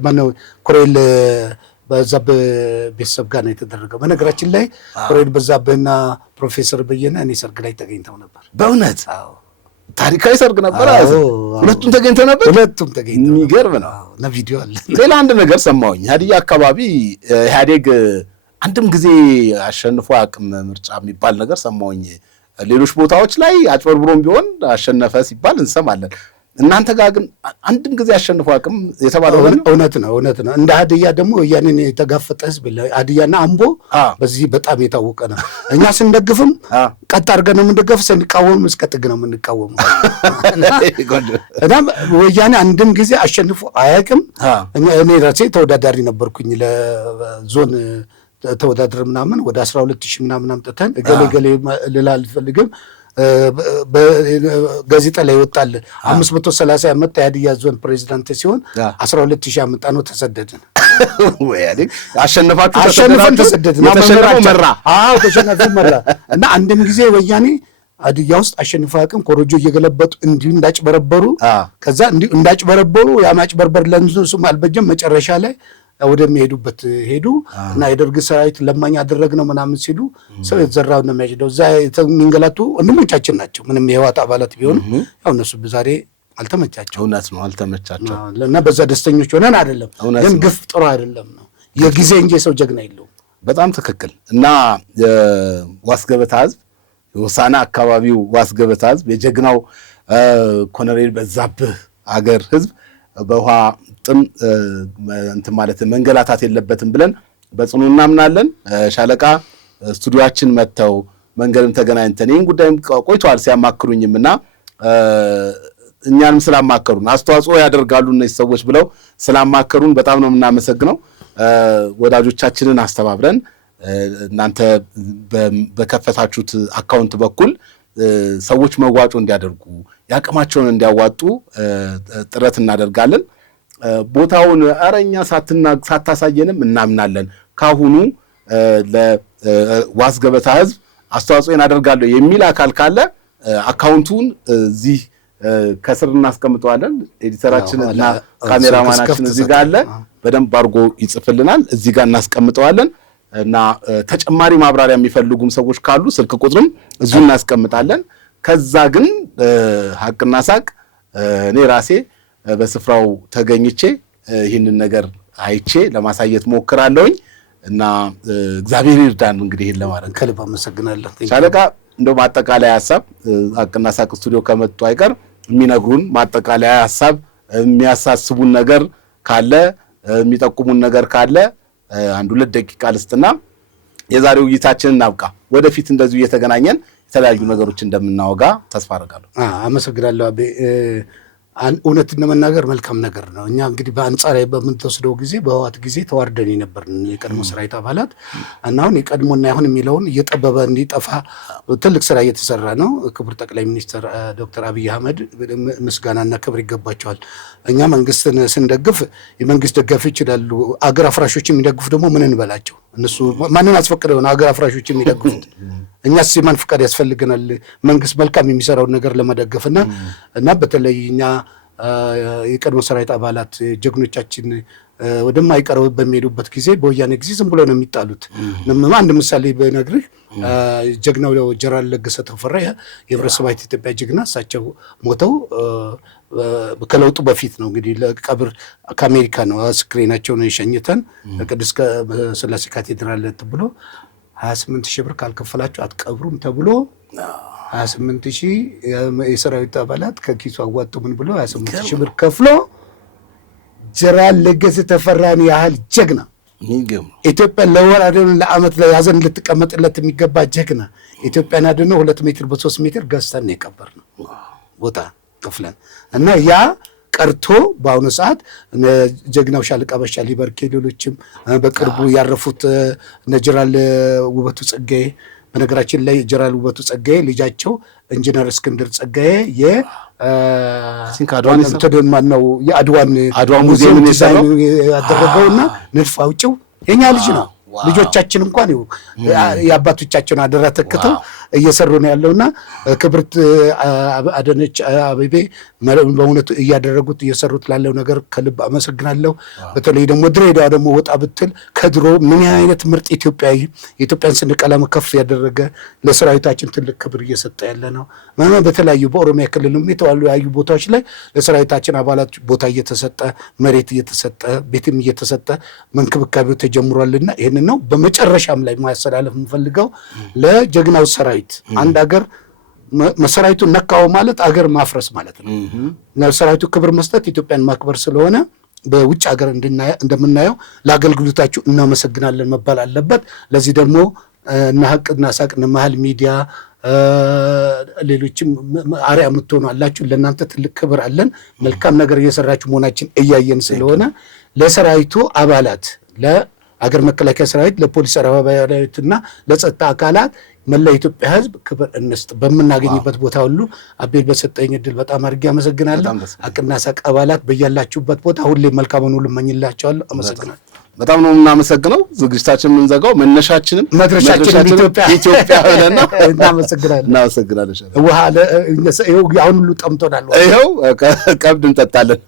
ማነው ኮሎኔል በዛብህ ቤተሰብ ጋር ነው የተደረገው። በነገራችን ላይ ኮሎኔል በዛብህና ፕሮፌሰር በየነ እኔ ሰርግ ላይ ተገኝተው ነበር። በእውነት ታሪካዊ ሰርግ ነበር። ሁለቱም ተገኝተው ነበር። ሁለቱም ተገኝተው የሚገርም ነው እና ቪዲዮ አለ። ሌላ አንድ ነገር ሰማሁኝ። ሀዲያ አካባቢ ኢህአዴግ አንድም ጊዜ አሸንፎ አቅም ምርጫ የሚባል ነገር ሰማሁኝ። ሌሎች ቦታዎች ላይ አጭበርብሮም ቢሆን አሸነፈ ሲባል እንሰማለን። እናንተ ጋር ግን አንድም ጊዜ አሸንፎ አቅም የተባለው እውነት ነው። እንደ ሀዲያ ደግሞ ያንን የተጋፈጠ ህዝብ ሀዲያና አምቦ በዚህ በጣም የታወቀ ነው። እኛ ስንደግፍም ቀጥ አድርገን ነው የምንደገፍ፣ ስንቃወም እስከ ጥግ ነው የምንቃወሙ እና ወያኔ አንድም ጊዜ አሸንፎ አያውቅም። እኔ ራሴ ተወዳዳሪ ነበርኩኝ ለዞን ተወዳድር ምናምን ወደ 12,000 ምናምን አምጥተን ገሌ ልል አልፈልግም። በጋዜጣ ላይ ይወጣል። 530 ያመጣ የሀዲያ ዞን ፕሬዚዳንት ሲሆን 12,000 ያመጣ ነው። ተሰደድን። አሸንፈን ተሰደድን። ተሸነፈ መራ እና አንድም ጊዜ ወያኔ ሀዲያ ውስጥ አሸንፈ አቅም ኮሮጆ እየገለበጡ እንዲሁ እንዳጭበረበሩ ከዛ እንዲሁ እንዳጭበረበሩ ያማጭበርበር ለእነሱም አልበጀም። መጨረሻ ላይ ወደሚሄዱበት ሄዱ እና የደርግ ሰራዊት ለማኝ አደረግነው ምናምን ሲሉ ሰው የተዘራውን ነው የሚያጭደው። እዛ የሚንገላቱ ወንድሞቻችን ናቸው። ምንም የህወሓት አባላት ቢሆኑ ያው እነሱ ዛሬ አልተመቻቸው። እውነት ነው አልተመቻቸው እና በዛ ደስተኞች ሆነን አይደለም፣ ግን ግፍ ጥሩ አይደለም ነው የጊዜ እንጂ ሰው ጀግና የለውም። በጣም ትክክል። እና ዋስገበታ ህዝብ የሆሳና አካባቢው ዋስገበታ ህዝብ የጀግናው ኮሎኔል በዛብህ አገር ህዝብ በውሃ ጥም እንትን ማለት መንገላታት የለበትም ብለን በጽኑ እናምናለን። ሻለቃ ስቱዲዮአችን መጥተው መንገድም ተገናኝተን ይህን ጉዳይም ቆይተዋል ሲያማክሩኝም እና እኛንም ስላማከሩን አስተዋጽኦ ያደርጋሉ እነዚህ ሰዎች ብለው ስላማከሩን በጣም ነው የምናመሰግነው። ወዳጆቻችንን አስተባብረን እናንተ በከፈታችሁት አካውንት በኩል ሰዎች መዋጮ እንዲያደርጉ ያቅማቸውን እንዲያዋጡ ጥረት እናደርጋለን። ቦታውን አረኛ ሳታሳየንም እናምናለን። ካሁኑ ለዋስገበታ ህዝብ አስተዋጽኦ እናደርጋለሁ የሚል አካል ካለ አካውንቱን እዚህ ከስር እናስቀምጠዋለን። ኤዲተራችን እና ካሜራማናችን እዚህ ጋር አለ፣ በደንብ አድርጎ ይጽፍልናል። እዚህ ጋር እናስቀምጠዋለን እና ተጨማሪ ማብራሪያ የሚፈልጉም ሰዎች ካሉ ስልክ ቁጥርም እዚሁ እናስቀምጣለን። ከዛ ግን ሀቅና ሳቅ እኔ ራሴ በስፍራው ተገኝቼ ይህንን ነገር አይቼ ለማሳየት ሞክራለሁኝ እና እግዚአብሔር ይርዳን። እንግዲህ ይሄን ለማድረግ ከልብ አመሰግናለሁ ሻለቃ። እንደው ማጠቃለያ ሀሳብ ሀቅና ሳቅ ስቱዲዮ ከመጡ አይቀር የሚነግሩን ማጠቃለያ ሀሳብ የሚያሳስቡን ነገር ካለ የሚጠቁሙን ነገር ካለ 1-2 ደቂቃ ልስጥና የዛሬው ውይይታችንን እናብቃ። ወደፊት እንደዚሁ እየተገናኘን የተለያዩ ነገሮች እንደምናወጋ ተስፋ አደርጋለሁ። አመሰግናለሁ አቤ። እውነትን ለመናገር መልካም ነገር ነው። እኛ እንግዲህ በአንጻራዊ በምንተወስደው ጊዜ በህወሓት ጊዜ ተዋርደን የነበርን የቀድሞ ሰራዊት አባላት እና አሁን የቀድሞና አሁን የሚለውን እየጠበበ እንዲጠፋ ትልቅ ስራ እየተሰራ ነው። ክቡር ጠቅላይ ሚኒስትር ዶክተር አብይ አህመድ ምስጋናና ክብር ይገባቸዋል። እኛ መንግስትን ስንደግፍ የመንግስት ደጋፊዎች ይላሉ፣ አገር አፍራሾች የሚደግፉ ደግሞ ምን እንበላቸው? እነሱ ማንን አስፈቅደው ነው አገር አፍራሾች የሚደግፉት? እኛስ የማን ፍቃድ ያስፈልገናል? መንግስት መልካም የሚሰራውን ነገር ለመደገፍና እና በተለይ እኛ የቀድሞ ሰራዊት አባላት ጀግኖቻችን ወደማይቀረው በሚሄዱበት ጊዜ በወያኔ ጊዜ ዝም ብሎ ነው የሚጣሉት። አንድ ምሳሌ በነግርህ ጀግናው ጀነራል ለገሰ ተፈራ የህብረተሰባዊት ኢትዮጵያ ጀግና እሳቸው ሞተው ከለውጡ በፊት ነው እንግዲህ ለቀብር ከአሜሪካ ነው አስክሬናቸውን የሸኝተን ቅድስት ስላሴ ካቴድራል ተብሎ 28,000 ብር ካልከፈላችሁ አትቀብሩም ተብሎ 28,000 የሰራዊት አባላት ከኪሱ አዋጡ ምን ብሎ 28,000 ብር ከፍሎ ጀነራል ለገሰ ተፈራን ያህል ጀግና ኢትዮጵያ ለወር አደኑ ለአመት ላይ ያዘን ልትቀመጥለት የሚገባ ጀግና ኢትዮጵያን አደኑ 2 ሜትር በ3 ሜትር ገዝተን የቀበር ነው ቦታ ከፍለን እና ያ ቀርቶ በአሁኑ ሰዓት ጀግናው ሻለቃ ባሻ ሊበርኬ ሌሎችም በቅርቡ ያረፉት እነ ጀነራል ውበቱ ጸጋዬ በነገራችን ላይ ጀነራል ውበቱ ጸጋዬ ልጃቸው ኢንጂነር እስክንድር ጸጋዬ የአድዋን ሙዚየም ያደረገውና ንድፍ አውጪው የኛ ልጅ ነው። ልጆቻችን እንኳን የአባቶቻቸውን አደራ ተክተው እየሰሩ ነው ያለውና ክብርት አዳነች አቤቤ በእውነቱ እያደረጉት እየሰሩት ላለው ነገር ከልብ አመሰግናለሁ። በተለይ ደግሞ ድሬዳዋ ደግሞ ወጣ ብትል ከድሮ ምን አይነት ምርጥ ኢትዮጵያዊ የኢትዮጵያን ሰንደቅ ዓላማ ከፍ ያደረገ ለሰራዊታችን ትልቅ ክብር እየሰጠ ያለ ነው። በተለያዩ በኦሮሚያ ክልልም የተለያዩ ቦታዎች ላይ ለሰራዊታችን አባላት ቦታ እየተሰጠ መሬት እየተሰጠ ቤትም እየተሰጠ መንክብካቤው ተጀምሯልና ይሄን ነው። በመጨረሻም ላይ ማስተላለፍ የምፈልገው ለጀግናው ሰራዊት አንድ ሀገር መሰራዊቱን ነካው ማለት አገር ማፍረስ ማለት ነው። ለሰራዊቱ ክብር መስጠት ኢትዮጵያን ማክበር ስለሆነ በውጭ ሀገር እንደምናየው ለአገልግሎታችሁ እናመሰግናለን መባል አለበት። ለዚህ ደግሞ እና ሀቅና ሳቅና መሀል ሚዲያ ሌሎችም አሪያ የምትሆኑ አላችሁ። ለእናንተ ትልቅ ክብር አለን። መልካም ነገር እየሰራችሁ መሆናችን እያየን ስለሆነ ለሰራዊቱ አባላት ለአገር መከላከያ ሰራዊት ለፖሊስ ሰራዊትና ለጸጥታ አካላት መላ ኢትዮጵያ ሕዝብ ክብር እንስጥ። በመናገኝበት ቦታ ሁሉ አቤል በሰጠኝ እድል በጣም አድርጌ አመሰግናለሁ። ሀቅና ሳቅ አባላት በያላችሁበት ቦታ ሁሌ መልካሙን ሁሉ እመኝላችኋለሁ። አመሰግናለሁ። በጣም ነው የምናመሰግነው። ዝግጅታችን የምንዘጋው መነሻችንም መድረሻችንም ኢትዮጵያ ብለን ነው። እናመሰግናለን። ውሃ አሁን ሁሉ ጠምቶናል። ይኸው ቀብድ እንጠጣለን።